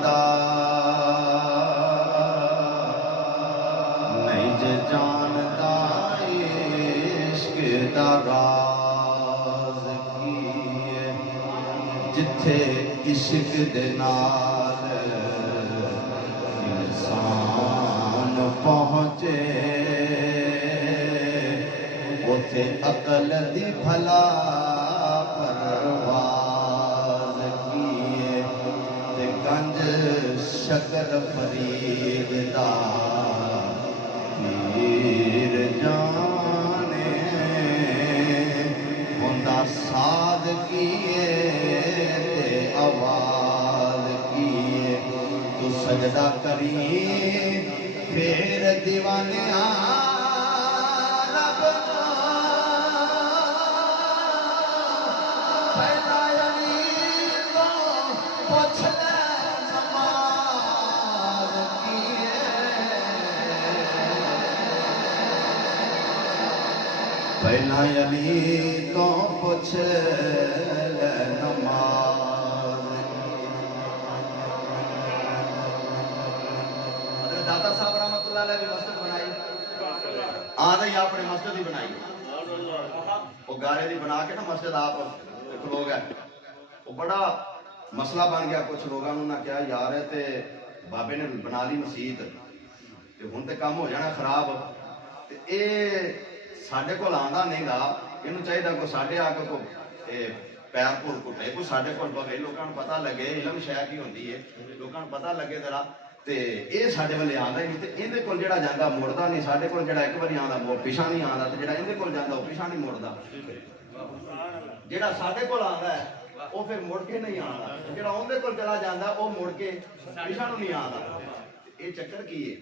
دا نہیں جے جاندا عشق دا راز کیے جتھے عشق دے نال انسان پہنچے اوتھے عقل دی بھلا پرواز کیے تے گنج شکر فرید دا پیر جانے ہوندا ساز کیے تے آواز کیے تو سجدہ کری پھر دیوانیاں پہلا علی تو پوچھ لے نماز حضرت داتا صاحب رحمۃ اللہ علیہ بھی مسجد بنائی آدھا ہی آپ نے مسجد ہی بنائی وہ گارے دی بنا کے نا مسجد آپ کھلو گئے وہ بڑا مسئلہ بن گیا کچھ لوگوں نے کیا یار ہے تے بابے نے بنا لی مسجد تے ہن تے کام ہو جانا خراب تے اے ساڈے کول آندا نہیں گا اینوں چاہیدا کوئی ساڈے آ کے کوئی پیر پور کٹے کوئی ساڈے کول بھوے لوکاں نوں پتہ لگے علم شے کی ہوندی ہے لوکاں نوں پتہ لگے ذرا تے اے ساڈے والے آندا ہی نہیں تے ایندے کول جڑا جاندا مڑدا نہیں ساڈے کول جڑا ایک واری آندا وہ پیچھے نہیں آندا تے جڑا ایندے کول جاندا وہ پیچھے نہیں مڑدا جڑا ساڈے کول آندا ہے وہ پھر مڑ کے نہیں آندا جڑا اوندے کول چلا جاندا وہ مڑ کے پیچھے نوں نہیں آندا اے چکر کی ہے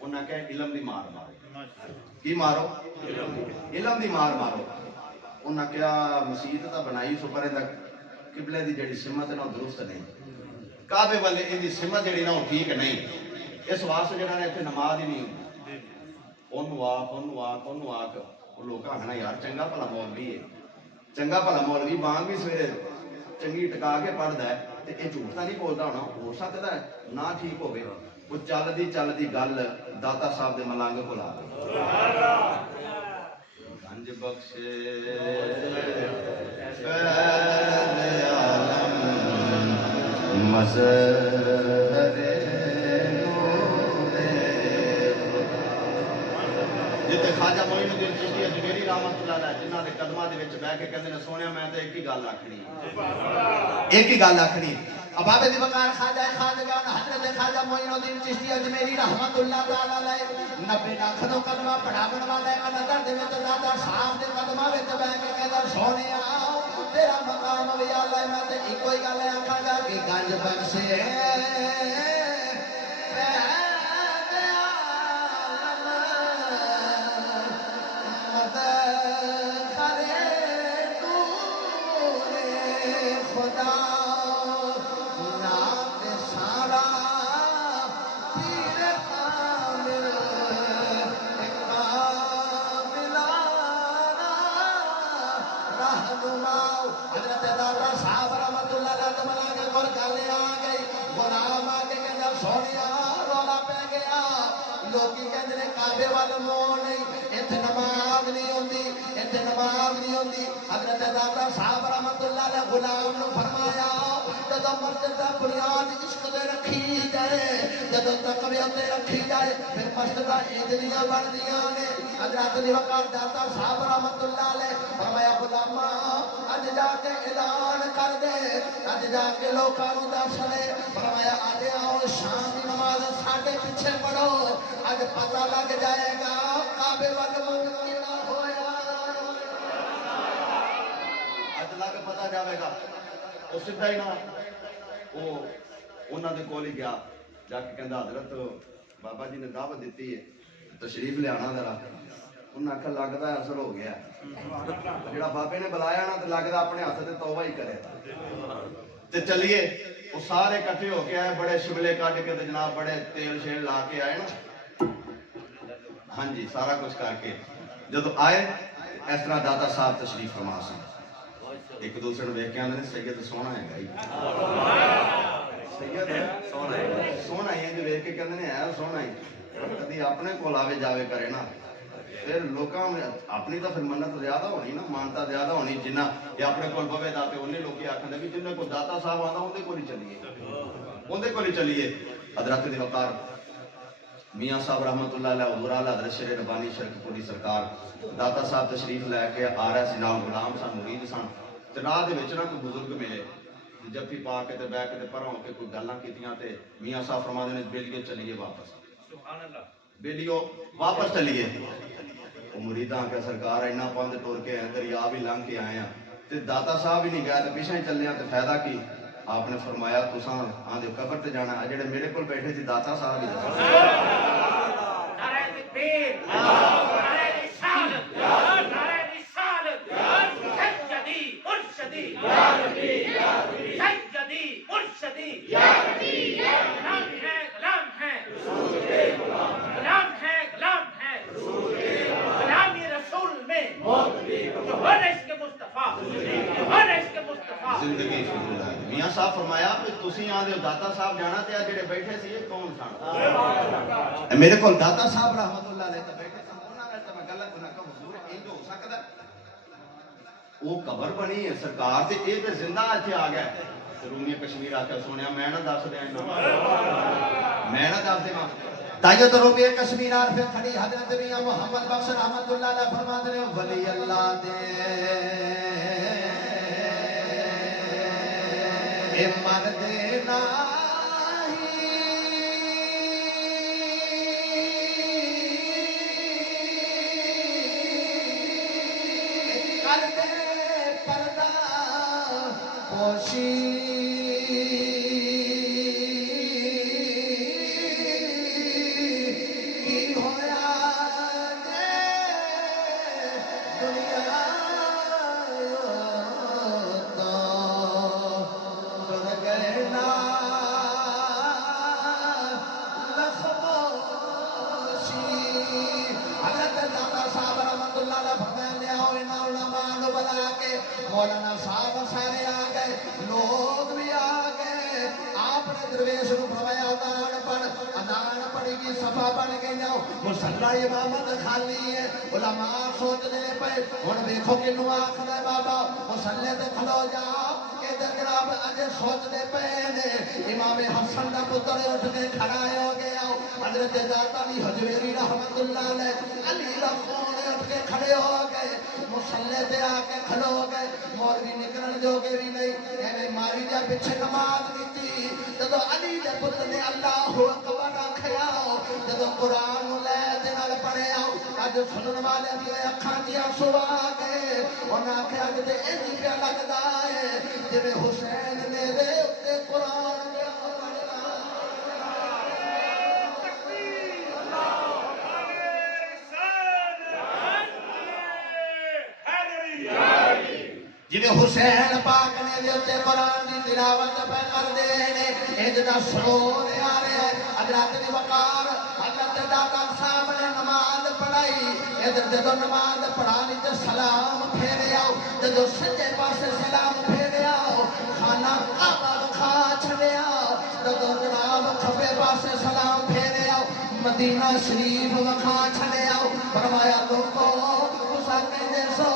انہاں کہ علم دی مار مارو کی مارو علم دی مار مارو انہاں کیا مسجد تا بنائی سو پر دا قبلے دی جڑی سمت ہے نا درست نہیں کعبے والے ان دی سمت جڑی نا ٹھیک نہیں اس واسطے جڑا نے ایتھے نماز ہی نہیں ہوندی اونوں آکھ وہ لوگ آکھنا یار چنگا بھلا مولوی ہے چنگا بھلا مولوی بانگ بھی سویرے چنگی ٹکا کے پڑھدا ہے تے اے جھوٹ تا نہیں بولدا ہونا ہو سکدا ہے نہ ٹھیک ہوے وہ چلدی گل داتا صاحب دے ملنگ کول آ گئی گنج بخشے فیض عالم مظہر نور جتے خواجہ معین الدین چشتی اجمیری رحمۃ اللہ علیہ جنہاں دے قدماں دے وچ بیٹھ کے کہندے نے سونیا میں تے ایک ہی گل آکھنی اباب دی وقار خواجہ خواجگان حضرت خواجہ معین الدین چشتی اجمیری رحمۃ اللہ تعالی علیہ 90 لاکھ دو کلمہ پڑھاون والا ایک نظر دے وچ دادا صاحب دے قدماں وچ بیٹھ کے کہندا سونیا تیرا مقام وی اعلی میں تے اکو ہی گل آکھاں گا کہ گنج بخشے منہ نہیں اتنے نماز نہیں ہوتی اتنے نماز نہیں ہوتی حضرت داتا صاحب رحمت اللہ علیہ غلام نے فرمایا جدو مسجد کا بنیاد عشق دے رکھی جائے جدو تقوی تے رکھی جائے پھر مسجد ایجنیاں بن دیاں نے حضرت دی وقار داتا صاحب رحمت اللہ علیہ فرمایا غلاما اج جا کے اعلان کر دے اج جا کے لوکاں نوں دس دے فرمایا اج آؤ شام دی نماز ساڈے پیچھے پڑھو اج پتہ لگ جائے گا کعبے ول منہ کیڑا ہویا اج لگ پتہ جاوے گا وہ سیدھا ہی نہ وہ انہاں دے کول ہی گیا جا کے کہندا حضرت بابا جی نے دعوت دیتی ہے تشریف لے آنا ذرا انہاں آکھیا لگدا اثر ہو گیا جڑا بابے نے بلایا نا تے لگدا اپنے ہاتھ تے توبہ ہی کرے تے چلیے وہ سارے اکٹھے ہو کے آئے بڑے شملے کٹ کے تے جناب بڑے تیل شیل لا کے آئے نا ہاں جی سارا کچھ کر کے جدو آئے اس طرح داتا صاحب تشریف فرما سی ایک دوسرے ویکھ کے آندے سید سونا ہے گا سید سونا ہے سونا ہی جو ویکھ کے کہندے ہے سونا ہی کدی اپنے کول آوے جاوے کرے نا پھر لوکاں اپنی تو پھر منت زیادہ ہونی نا مانتا زیادہ ہونی جنہ یا اپنے کول بوے دا تے انہیں لوکی آکھن بھی جنہیں کو داتا صاحب آندا اون دے کول ہی چلیے حضرت دی وقار میاں صاحب رحمت اللہ علیہ حضور اعلی حضرت شیر ربانی شرک پوری سرکار داتا صاحب تشریف لے کے آ رہے سی نال غلام سن مرید سن تے راہ دے وچ نا کوئی بزرگ ملے جفی پا کے تے بیٹھ کے تے پروں کے کوئی گلاں کیتیاں تے میاں صاحب فرماندے نے بیلیو چلیے واپس سبحان اللہ بیلیو واپس چلیے وہ مریداں کہ سرکار اینا پند ٹور کے ہیں دریا بھی لنگ کے آئے ہیں تے داتا صاحب بھی نہیں گیا تے پیچھے چلے ہیں تے فائدہ کی آپ نے فرمایا تساں آندے قبر تے جانا ہے جڑے میرے کول بیٹھے سی داتا صاحب ہی نعرہ تکبیر نعرہ رسالت نعرہ رسالت سیدی مرشدی یا نبی یا نبی سیدی مرشدی یا نبی یا نبی غلام ہے غلام ہے غلام ہے غلامی رسول میں جو ہر عشق مصطفیٰ ہر عشق مصطفیٰ زندگی فضول ہے میاں صاحب فرمایا کہ تسی آندے ہو داتا صاحب جانا تے جڑے بیٹھے سی یہ کون سن میرے کول داتا صاحب رحمت اللہ علیہ تے بیٹھے سن انہاں نے تے میں غلط نہ کہوں حضور انج ہو سکدا وہ قبر بنی ہے سرکار تے اے تے زندہ ایتھے آ گیا رومی کشمیر آ کے سونیا میں نہ دس دیا میں نہ دس دیواں تائیو تو رومی کشمیر آ پہ کھڑی حضرت میاں محمد بخش رحمت اللہ علیہ فرماتے ہیں ولی اللہ دے اے مرد ناہی کر دے پردہ پوشی کی ہویا دے دنیا مولانا صاحب سارے آ گئے لوگ بھی آ گئے آپ نے درویش نو فرمایا اذان پڑھی گی صفا بن کے جاؤ مصلی امامت خالی ہے علماء سوچ دے پے ہن ویکھو کینو آکھدا بابا مصلی تے کھلو جاؤ کہ جناب اج سوچ دے پے نے امام حسن دا پتر اٹھ کے کھڑا ہو گیا حضرت داتا علی حجویری رحمت اللہ علیہ علی رفون اٹھ کے کھڑے ہو گئے مصلی تے آ کے کھلو گئے مولوی نکلن جوگے بھی نہیں ایویں ماری دے پیچھے نماز دیتی جدو علی دے پتر نے اللہ اکبر آکھیا جدو قرآن نو لے دے نال پڑھیا اج سنن والے دی اکھاں دی آنسو آ گئے انہاں آکھیا کہ انج پیا لگدا ہے جویں حسین نے دے تے قرآن دے جنہیں حسین پاک نے دیتے قرآن دی تلاوت پہ کر دینے اج دا سرور آ رہے ہیں حضرت دی وقار حضرت داتا صاحب نے نماز پڑھائی ادھر جدو نماز پڑھانی تے سلام پھیرے آؤ جدو سجے پاسے سلام پھیرے آؤ خانہ کعبہ کھا چھڑے آؤ جدو جناب کھبے پاسے سلام پھیرے آؤ مدینہ شریف وکھا چھڑے آؤ فرمایا لوگو تسا کہندے سو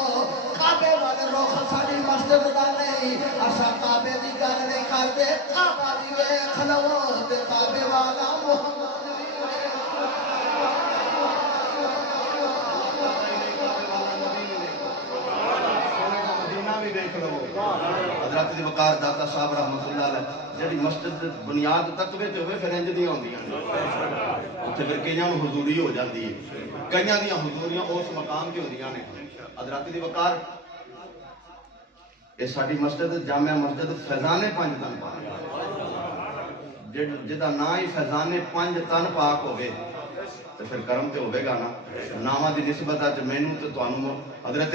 کعبے والے رخ ساڈی مسجد دا نہیں اسا کعبے دی گل نہیں کردے کعبہ وی ویکھ لو تے کعبے والا محمد حضرت دی وقار داتا صاحب رحمت اللہ علیہ جڑی مسجد بنیاد تقوی تے ہوئے پھر انج دیاں ہوندیاں اوتھے پھر کئیاں نوں حضوری ہو جاندی ہے کئیاں دیاں حضوریاں اس مقام تے ہوندیاں نے حضرت دی وقار اے ساڈی مسجد جامع مسجد فیضان 5 تن پاک جدا نا ہی فیضان 5 تن پاک ہوے تے پھر کرم تے ہوے گا نا ناماں دی نسبت اج مینوں تے تانوں حضرت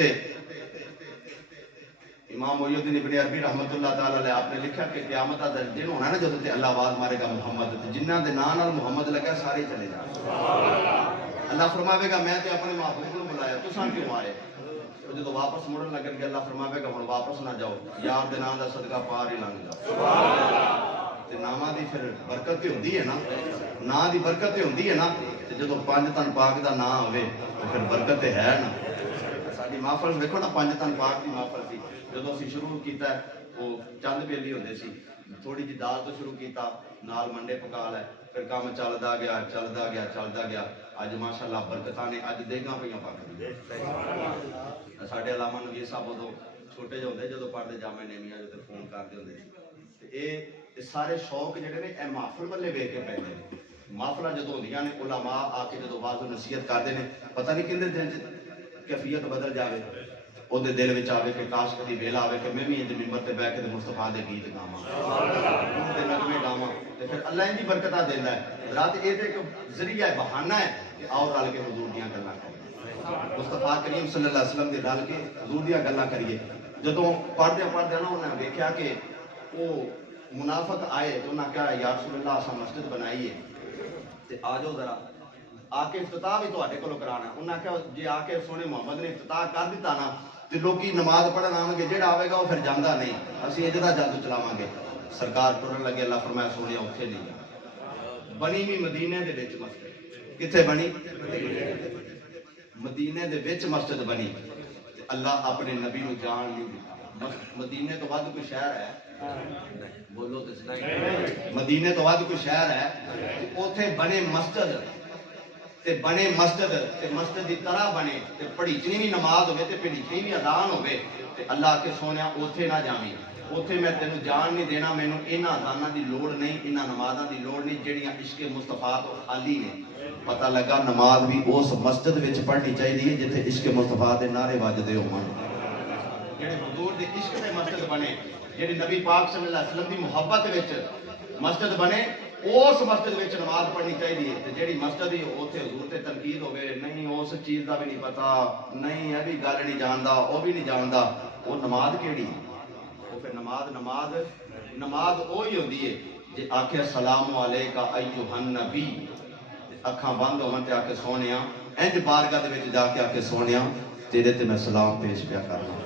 امام محی الدین ابن عربی رحمت اللہ تعالی علیہ آپ نے لکھا کہ قیامت دا دن ہونا نا جدوں تے اللہ آواز مارے گا محمد تے جنہاں دے نام نال محمد لگا سارے چلے جان اللہ فرماوے گا میں تے اپنے محبوب نوں بلایا تساں کیوں آئے جدوں واپس مڑن لگن گے اللہ فرماوے گا ہن واپس نہ جاؤ یار دے نام دا صدقہ پار ہی لنگ جاؤ تے ناماں دی پھر برکت تے ہوندی ہے نا نا دی برکت تے ہوندی ہے نا تے جدوں 5 تن پاک دا نام ہوے تے پھر برکت تے ہے نا ساڈی محفل ویکھو نا 5 تن پاک دی محفل سی جدو اسی شروع کیتا ہے وہ چند بیلی ہوندے سی تھوڑی جی دال تو شروع کیتا نال منڈے پکا لے پھر کام چلدا گیا اج ماشاءاللہ برکتاں نے اج دیگاں پئیاں پک ساڈے علامہ نویر صاحب ادو چھوٹے جو ہوندے جدو پڑھدے جامع نیمیاں جو تے فون کردے ہوندے تے اے سارے شوق جڑے نے اے محفل والے ویکھ کے پیندے نے محفلاں جدو ہوندیاں نے علماء آ کے جدو واعظ و نصیحت کردے نے پتہ نہیں کیندے دل وچ کیفیت بدل جاوے او دے دل وچ آوے کہ کاش کدی ویلا آوے کہ میں بھی انج منبر تے بیٹھ کے مصطفیٰ دے گیت گاواں تے نغمے گاواں تے پھر اللہ ان دی برکتاں دیندا ہے رات اے تے ایک ذریعہ ہے بہانہ ہے کہ آؤ رل کے حضور دیاں گلاں کریں مصطفیٰ کریم صلی اللہ علیہ وسلم دے رل کے حضور دیاں گلاں کریے جدوں پڑھدے نا انہاں ویکھیا کہ او منافق آئے تو انہاں کہا یا رسول اللہ اساں مسجد بنائی ہے تے آ جاؤ ذرا آ کے افتتاح بھی تواڈے کولوں کرانا انہاں کہا جے آ کے سونے محمد نے افتتاح کر دتا نا تے لوکی نماز پڑھن آون گے جڑا آوے گا وہ پھر جاندا نہیں اسی اج دا جادو چلاواں گے سرکار ٹرن لگے اللہ فرمایا سونے اوتھے نہیں بنی بھی مدینے دے وچ مسجد کتھے بنی مدینے دے وچ مسجد بنی اللہ اپنے نبی نو جان نہیں دتا مدینے تو ود کوئی شہر ہے بولو تے سنائی مدینے تو ود کوئی شہر ہے اوتھے بنے مسجد تے بنے مسجد تے مسجد دی طرح بنے تے پڑھیچنی بھی نماز ہوے تے پڑھیچنی بھی اذان ہوے تے اللہ کے سونیا اوتھے نہ جاویں اوتھے میں تینوں جان نہیں دینا مینوں انہاں اذاناں دی لوڑ نہیں انہاں نمازاں دی لوڑ نہیں جڑیاں عشق مصطفیٰ تو خالی نے پتہ لگا نماز بھی اس مسجد وچ پڑھنی چاہیے جتھے عشق مصطفیٰ دے نعرے وجدے ہون جڑے حضور دے عشق تے مسجد بنے جڑی نبی پاک صلی اللہ علیہ وسلم دی محبت وچ مسجد بنے اس مسجد وچ نماز پڑھنی چاہیے تے جیڑی مسجد ہی اوتھے حضور تے تنقید ہوے نہیں اس چیز دا بھی نہیں پتا نہیں اے بھی گل نہیں جاندا او بھی نہیں جاندا او نماز کیڑی او پھر نماز اوہی ہوندی ہے جے آکھے السلام علیکہ ایھا النبی اکھاں بند ہون تے آکھے سونیا انج بارگاہ دے وچ جا کے آکھے سونیا تیرے تے میں سلام پیش پیا کرنا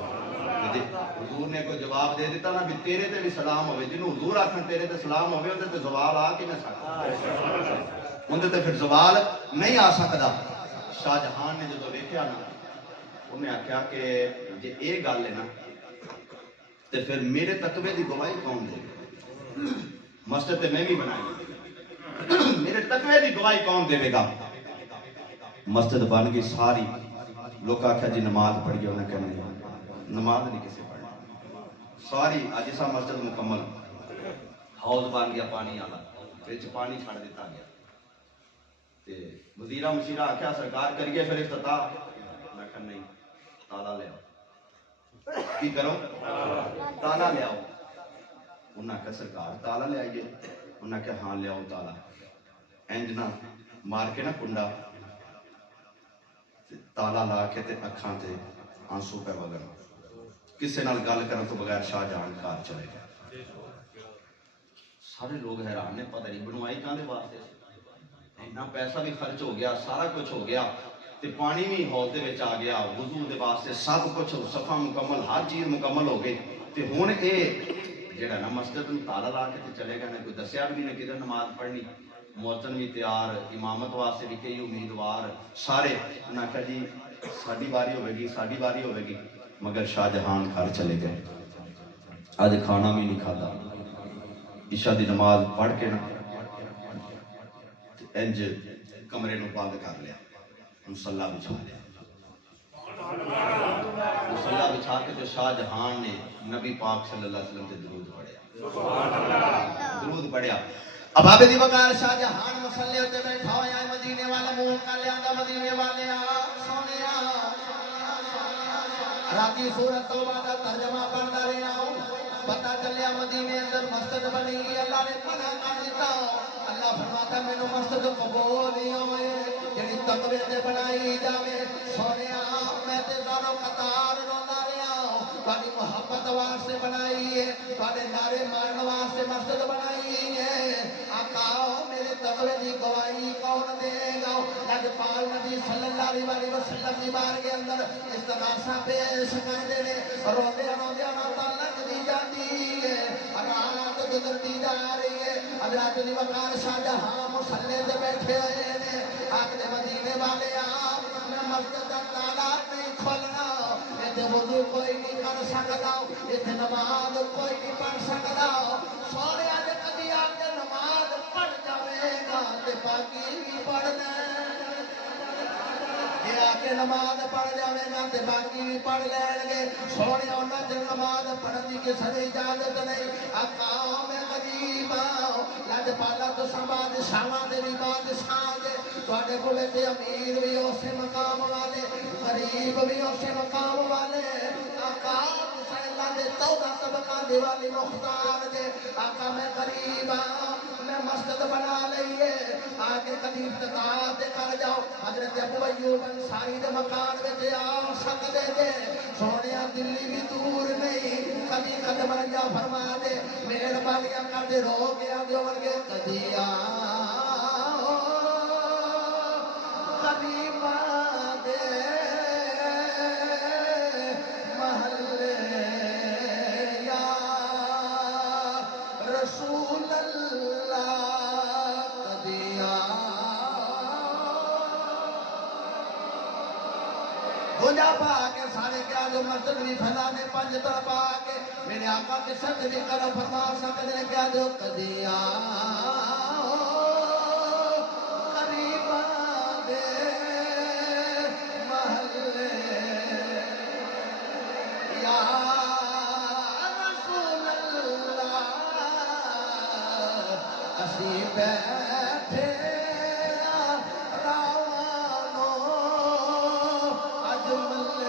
حضور نے کوئی جواب دے دیتا نا بھی تیرے تے بھی سلام ہوئے جنہوں حضور آکھن تیرے تے سلام ہوئے اندر تے زوال آ کے میں سکتا اندر تے پھر زوال نہیں آ سکتا شاہ جہان نے جدو دیکھیا نا انہیں آکھیا کہ جے اے گل ہے نا تے پھر میرے تقوی دی گواہی کون دے مسجد تے میں بھی بنائی میرے تقوی دی گواہی کون دے گا مسجد بن گئی ساری لوگ آکھیا جی نماز پڑھی انہیں کہنے نماز نہیں کسی پڑھنا ساری آجیسا مسجد مکمل ہاؤس بن گیا پانی آلا وچ پانی چھڑ دیتا گیا تے وزیرہ مشیرہ آکھیا سرکار کریے پھر افتتاح میں کہا نہیں تالا لے آؤ کی کرو تالا لے آؤ انہاں کہا سرکار تالا لے آئیے انہاں کہا ہاں لے آؤ تالا انج نہ مار کے نہ کنڈا تالا لا کے تے اکھاں تے آنسو پہ وگن کسے نال گل کرن تو بغیر شاہ جہان کار چلے گئے سارے لوگ حیران نے پتہ نہیں بنوائی کاندے واسطے اتنا پیسہ بھی خرچ ہو گیا سارا کچھ ہو گیا تے پانی بھی ہال دے وچ آ گیا وضو دے واسطے سب کچھ صفا مکمل ہر چیز مکمل ہو گئی تے ہن اے جڑا نا مسجد نوں تالا لا کے تے چلے گئے نے کوئی دسیا بھی نہیں کدھر نماز پڑھنی موتن بھی تیار امامت واسطے بھی کئی امیدوار سارے انہاں کہا جی ساڈی باری ہوئے گی مگر شاہ جہان گھر چلے گئے آج کھانا بھی نہیں کھادا عشاء دی نماز پڑھ کے نا انج کمرے نو بند کر لیا مصلا بچھا لیا مصلا بچھا کے تو شاہ جہان نے نبی پاک صلی اللہ علیہ وسلم سے درود پڑھیا اب آپ دی وقار شاہ جہان مسلے ہوتے بیٹھا ہویا ہے مدینے والا منہ کا لیاندہ مدینے والے سونیا راتی سورت توبہ دا ترجمہ پڑھتا رہا ہوں پتہ چلیا مدینے اندر مسجد بنی اللہ نے منع کر دیتا اللہ فرماتا میں نے مسجد قبول نہیں ہوئے جڑی تقوی تے بنائی جاوے سونیا میں تے دارو قطار رونا رہا ہوں تھوڑی محبت واسطے بنائی ہے تھوڑے نعرے مارن واسطے مسجد بنائی ہے آقا میرے تقوی دی گواہی کون دے گا لجپال نبی صلی اللہ علیہ وسلم دی بار کے اندر استغاثہ پیش کر دے روندے روندے تعلق دی جاتی ہے رات گزرتی جا رہی ہے حضرت دی وقار شاہ جہاں مصلے تے بیٹھے ہوئے نے آخر مدینے والے آپ میں مسجد کا تالا نہیں کھولنا ایتھے وضو کوئی نہیں کر سکتا ایتھے نماز کوئی نہیں پڑھ سکتا سونے آج کبھی آپ نے نماز پڑھ جاوے گا تے باقی بھی پڑھنا یہ آکے نماز پڑھ جاوے گا تے باقی بھی پڑھ لین گے سونے ہونا جن نماز پڑھنی کے سر اجازت نہیں آقا میں غریب آؤ لج پالا تو سماج شاما دے بھی بادشاہ دے توڑے بولے تے امیر بھی اسے مقام والے غریب بھی اسے مقام والے آقا اللہ دے 14 طبقہ دیوالی مختار دے آقا میں غریب آؤ میں مسجد بنا لئیے آگے کبھی افتقاد کر جاؤ حضرت ابو ایوب انصاری دے مکان میں تے آؤ سکتے دے سونیا دلی بھی دور نہیں کبھی قدم رنجا فرما دے میرے بالیاں کر دے رو گیا دے ورگے کدی آؤ قریب دے محلے یا رسول اللہ کدی گنجا پا کے سارے کیا جو مسجد بھی پھیلانے 5 طرف آ کے میرے آقا کے شبد بھی کرو فرما سکتے ہیں کیا جو کدی آؤ قریب دے محلے یا رسول اللہ اسی بیٹھے راوانو اجمل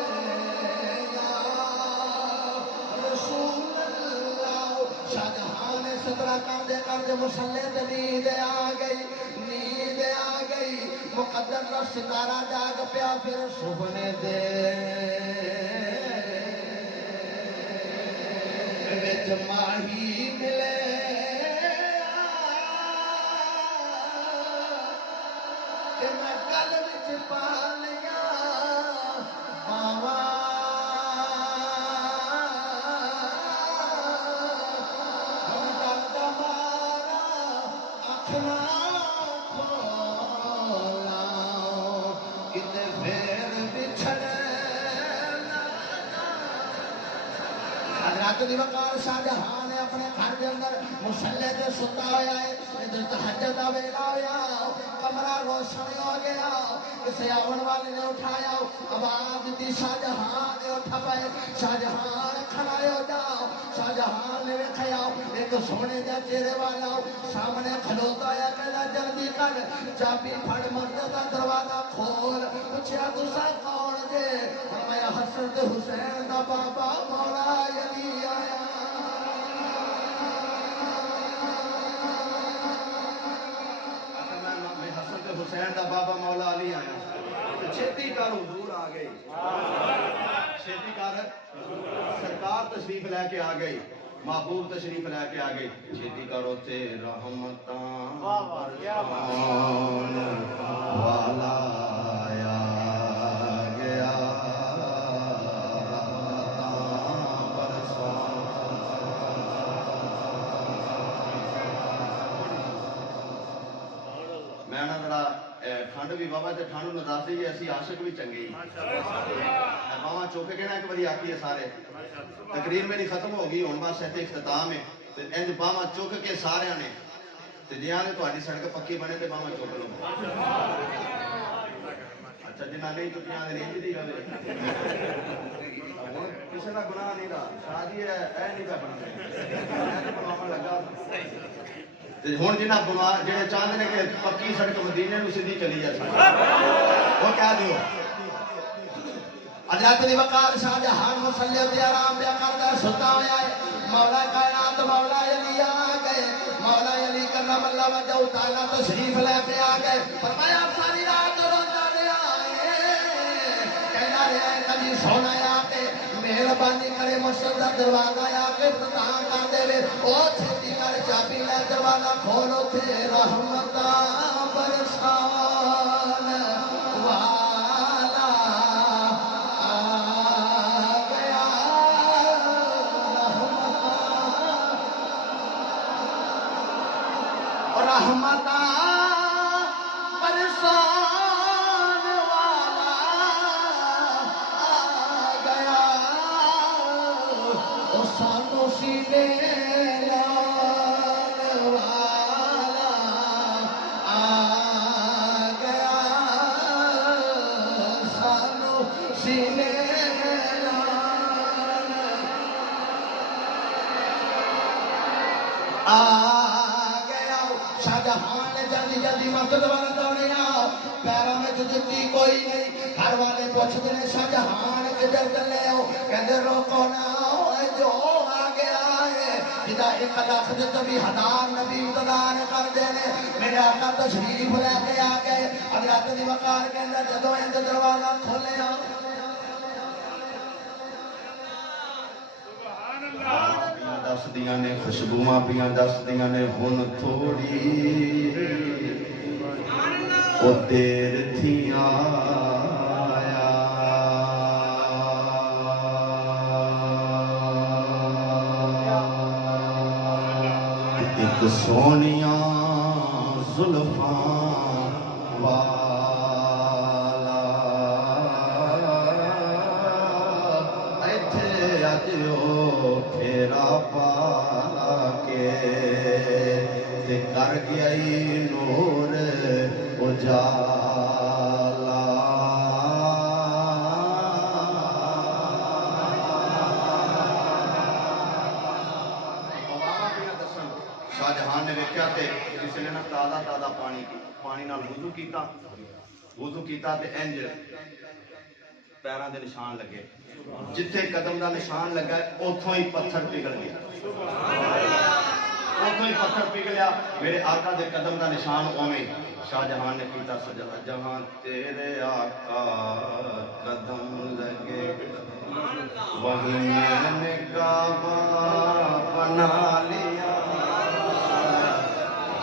یا رسول اللہ شاہ جہاں نے سترہ کر دے مسلح تے نیند آ گئی مقدر کا ستارہ جاگ پیا پھر سبنے دے وچ ماہی ملے کہ میں گل وچ پا لیا باواں ہن گل دا مارا اکھ نہ کھولاؤ کتے پھر بچھڑے حضرت دی وقار شاہ جہاں نے اپنے گھر کے اندر مسلح تے ستا ہویا ہے ادھر تہجد دا ویلا ہویا کمرہ روشن ہو گیا کسے آون والے نے اٹھایا آواز دیتی شاہ جہاں نے اٹھا پائے شاہ جہاں کھڑا ہو جاؤ شاہ جہاں نے ویکھیا ایک سونے دا چہرے والا سامنے کھلوتا ہے کہنا جلدی کر چابی پھڑ مسجد دا دروازہ کھول پوچھیا تساں کون جے فرمایا حسن تے حسین دا بابا مولا علی آیا حسن تے حسین دا بابا مولا علی آیا چھتی کر حضور آ گئی چھتی کر سرکار تشریف لے کے آ گئی محبوب تشریف لے کے آ گئی چھتی کرو تے رحمتاں برسان والا آیا گیا میں نہ ذرا ٹھنڈ بھی بابا تے ٹھنڈ نوں دس دئیے اسی عاشق بھی چنگے ہی باواں چک کے نا ایک باری آکھیے سارے تقریر میری ختم ہو گئی ہن بس ایتھے اختتام ہے تے انج باواں چک کے سارے نے تے جیاں نے تہاڈی سڑک پکی بنے تے باواں چک لو اچھا جنہاں نہیں چکیاں نے رینج دی گل کسی کا گناہ نہیں رہا شادی ہے اے نہیں پہ بننا بناون لگا ہوں جنہیں بنوا جہاں چاہتے ہیں کہ پکی سڑک مدینے نو سیدھی چلی جائے وہ کہہ دیو حضرت دی وقار شاہ جہان مسلم دے آرام پہ کردا ستا ہویا ہے مولا کائنات مولا علی آ گئے مولا علی کرم اللہ وجہ تعالی تشریف لے کے آ گئے فرمایا ساری رات روزہ دے آئے کہنا رہا ہے کبھی سونا آ کے مہربانی کرے مسجد دا دروازہ آ کے افتتاح کر دے او چھتی کر چابی لے دروازہ کھولو تے رحمتاں برسان والا آ گیا رحمتاں برسان والا آ گیا او سانو سینے لان والا آ گیا سانو سینے لان گیا شاہجہاں نے جلدی جلدی مسجد والا دوڑیا پیروں میں جتی کوئی نہیں گھر والے پوچھتے ہیں شاہجہاں کدھر چلے ہو کہتے روکو نہ جو آ گیا ہے جدا 1 لاکھ دے تو بھی 1000 نبی انتظار کر دینے میرے آقا تشریف لے کے آ گئے حضرت دی وقار کے اندر جدو انت دروازہ کھولے آ دس دیاں نے خوشبواں پیاں دس دیاں نے ہن تھوڑی او دیر تھیاں آیا ایک سونیاں زلفاں والا ایتھے اجو پھیرا پا کے تے کر گئی نور اجالا شاہجہاں نے ویکھیا تے کسی نے نا تازہ پانی نال وضو کیتا تے انج پیراں دے نشان لگے جتھے قدم دا نشان لگا اوتھوں ہی پتھر پگھل گیا اوتھوں ہی پتھر پگھلیا میرے آقا دے قدم دا نشان اوویں شاہجہاں نے کیتا سجدہ جہاں تیرے آقا قدم لگے وہیں میں نے کعبہ بنا لیا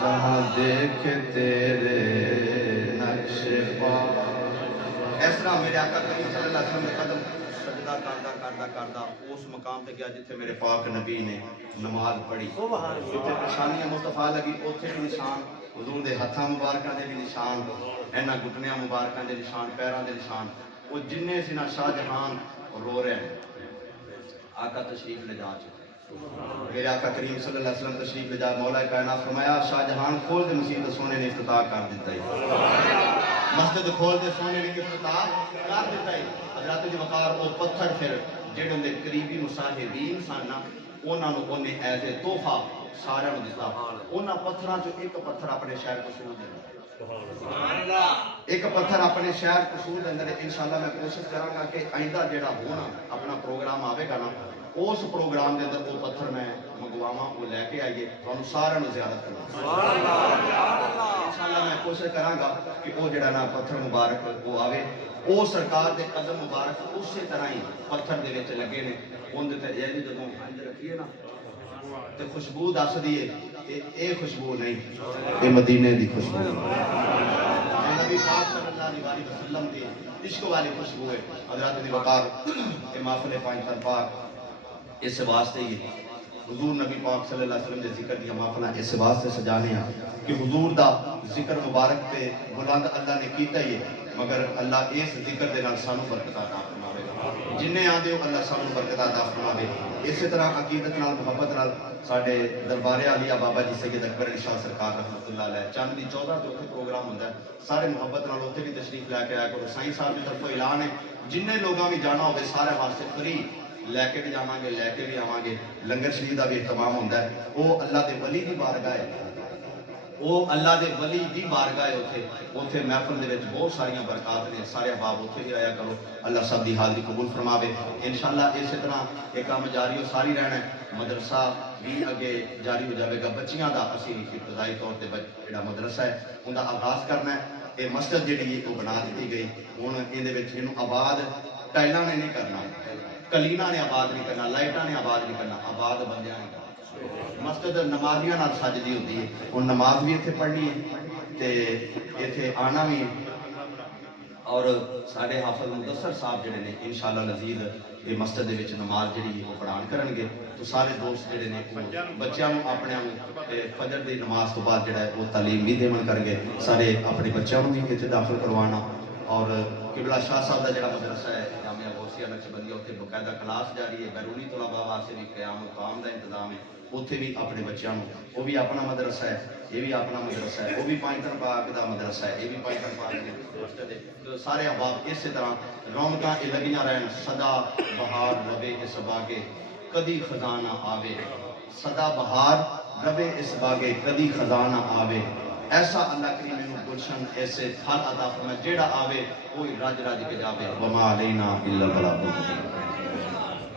جہاں دیکھ تیرے نقش پا اس طرح میرے آقا کریم صلی اللہ علیہ وسلم نے قدم سجدہ کردا اس مقام تے گیا جتھے میرے پاک نبی نے نماز پڑھی جتھے پیشانیاں مصطفیٰ لگی اوتھے بھی نشان حضور دے ہتھاں مبارکاں دے بھی نشان انہاں گھٹنیاں مبارکاں دے نشان پیراں دے نشان وہ جننے سی نا شاہجہاں رو رہے ہیں آقا تشریف لے جا چکے میرے آقا کریم صلی اللہ علیہ وسلم تشریف لے جا مولا کائنات فرمایا شاہجہاں کھول دے مسجد سونے نے افتتاح کر دیتا ہے مسجد کھول دے سونے نے افتتاح کر دیتا ہے حضرت دی وقار وہ پتھر پھر جڑے اندے قریبی مصاحبین سن نا انہاں نوں اونے ایز اے تحفہ سارے نوں دتا انہاں پتھراں چوں ایک پتھر اپنے شہر قصور دے ایک پتھر اپنے شہر قصور دے اندر انشاءاللہ میں کوشش کراں گا کہ آئندہ جڑا ہونا اپنا پروگرام آوے گا نا اس پروگرام دے اندر وہ پتھر میں منگواواں وہ لے کے آئیے تانوں سارے نوں زیارت کرنا انشاءاللہ میں کوشش کراں گا کہ وہ جڑا نا پتھر مبارک وہ آوے او سرکار دے قدم مبارک اسی طرح ہی پتھر دے وچ لگے نے اون دے تے یہ جدوں انج رکھیے نا تے خوشبو دس دیے اے خوشبو نہیں اے مدینے دی خوشبو نبی پاک صلی اللہ علیہ وسلم دی عشق والی خوشبو ہے حضرت دی وقار کے محفل پانچ پاک اس واسطے ہی حضور نبی پاک صلی اللہ علیہ وسلم کے ذکر دیا محفلاں اس واسطے سجانے ہیں کہ حضور دا ذکر مبارک تے بلند اللہ نے کیتا ہی ہے، مگر اللہ اس ذکر دے نال سانو برکت عطا فرماوے، جننے آندے ہو اللہ سانو برکت عطا فرماوے۔ اسی طرح عقیدت نال محبت نال ساڈے دربار عالیہ بابا جی سید اکبر علی شاہ سرکار رحمۃ اللہ علیہ چاندنی 14 تے اتنے پروگرام ہوندا ہے، سارے محبت نال اتنے بھی تشریف لے کے آیا کرو۔ سائیں صاحب کی طرف اعلان ہے جننے لوگاں بھی جانا ہوگے سارے واسطے فری لے کے بھی جاواں گے، لے کے بھی آواں گے۔ لنگر شریف دا بھی اہتمام ہوندا ہے، وہ اللہ دے ولی دی بارگاہ ہے، وہ اللہ دے ولی دی بارگاہ ہے، اوتھے محفل دے وچ بہت ساریاں برکات نے، سارے احباب اوتھے بھی آیا کرو، اللہ سب دی حاضری قبول فرماوے۔ انشاءاللہ اسی طرح یہ کام جاری و ساری رہنا ہے، مدرسہ بھی اگے جاری ہو جائے گا۔ بچیاں دا اسی ابتدائی طور تے جڑا مدرسہ ہے ان دا آغاز کرنا ہے۔ یہ مسجد جڑی ہے وہ بنا دیتی گئی، ہن ایندے وچ اینو آباد ٹائلاں نے نہیں کرنا، کلینا نے آباد نہیں کرنا، لائٹاں نے آباد نہیں کرنا، آباد بندیاں نے کرنا۔ مسجد نمازیاں نال سجدی ہوتی ہے، ہن نماز بھی اتنے پڑھنی ہے تے اتنے آنا بھی ہے، اور سارے حافظ مدثر صاحب جڑے نے انشاءاللہ لذیذ یہ مسجد دے وچ نماز جڑی وہ پڑھان کرن گے، تو سارے دوست جڑے نے بچیاں نوں اپنے فجر دی نماز تو بعد جڑا ہے وہ تعلیم بھی دیون کر گے، سارے اپنے بچیاں نوں بھی اتنے داخل کروانا۔ اور قبلہ شاہ صاحب کا جڑا مدرسہ ہے جامعہ غوثیہ نقشبندیہ، اتنے باقاعدہ کلاس جاری ہے، بیرونی طلباء واسطے بھی قیام و قام کا انتظام ہے، اتنے بھی اپنے بچوں وہ بھی اپنا مدرسہ ہے، یہ بھی اپنا مدرسہ ہے، وہ بھی پائنٹن پاک کا مدرسہ ہے، یہ بھی پائنٹن پاک مسجد ہے۔ تو سارے احباب اسی طرح رونقاں یہ لگیاں رہن، سدا بہار ربے اس باغے کدی خزانہ آوے، سدا بہار ربے اس باغے کدی خزانہ آوے، ایسا اللہ کریم میں گلشن ایسے پھل عطا فرمائے جیڑا آوے کوئی رج رج کے جاوے، وما علینا الا البلاغ المبین۔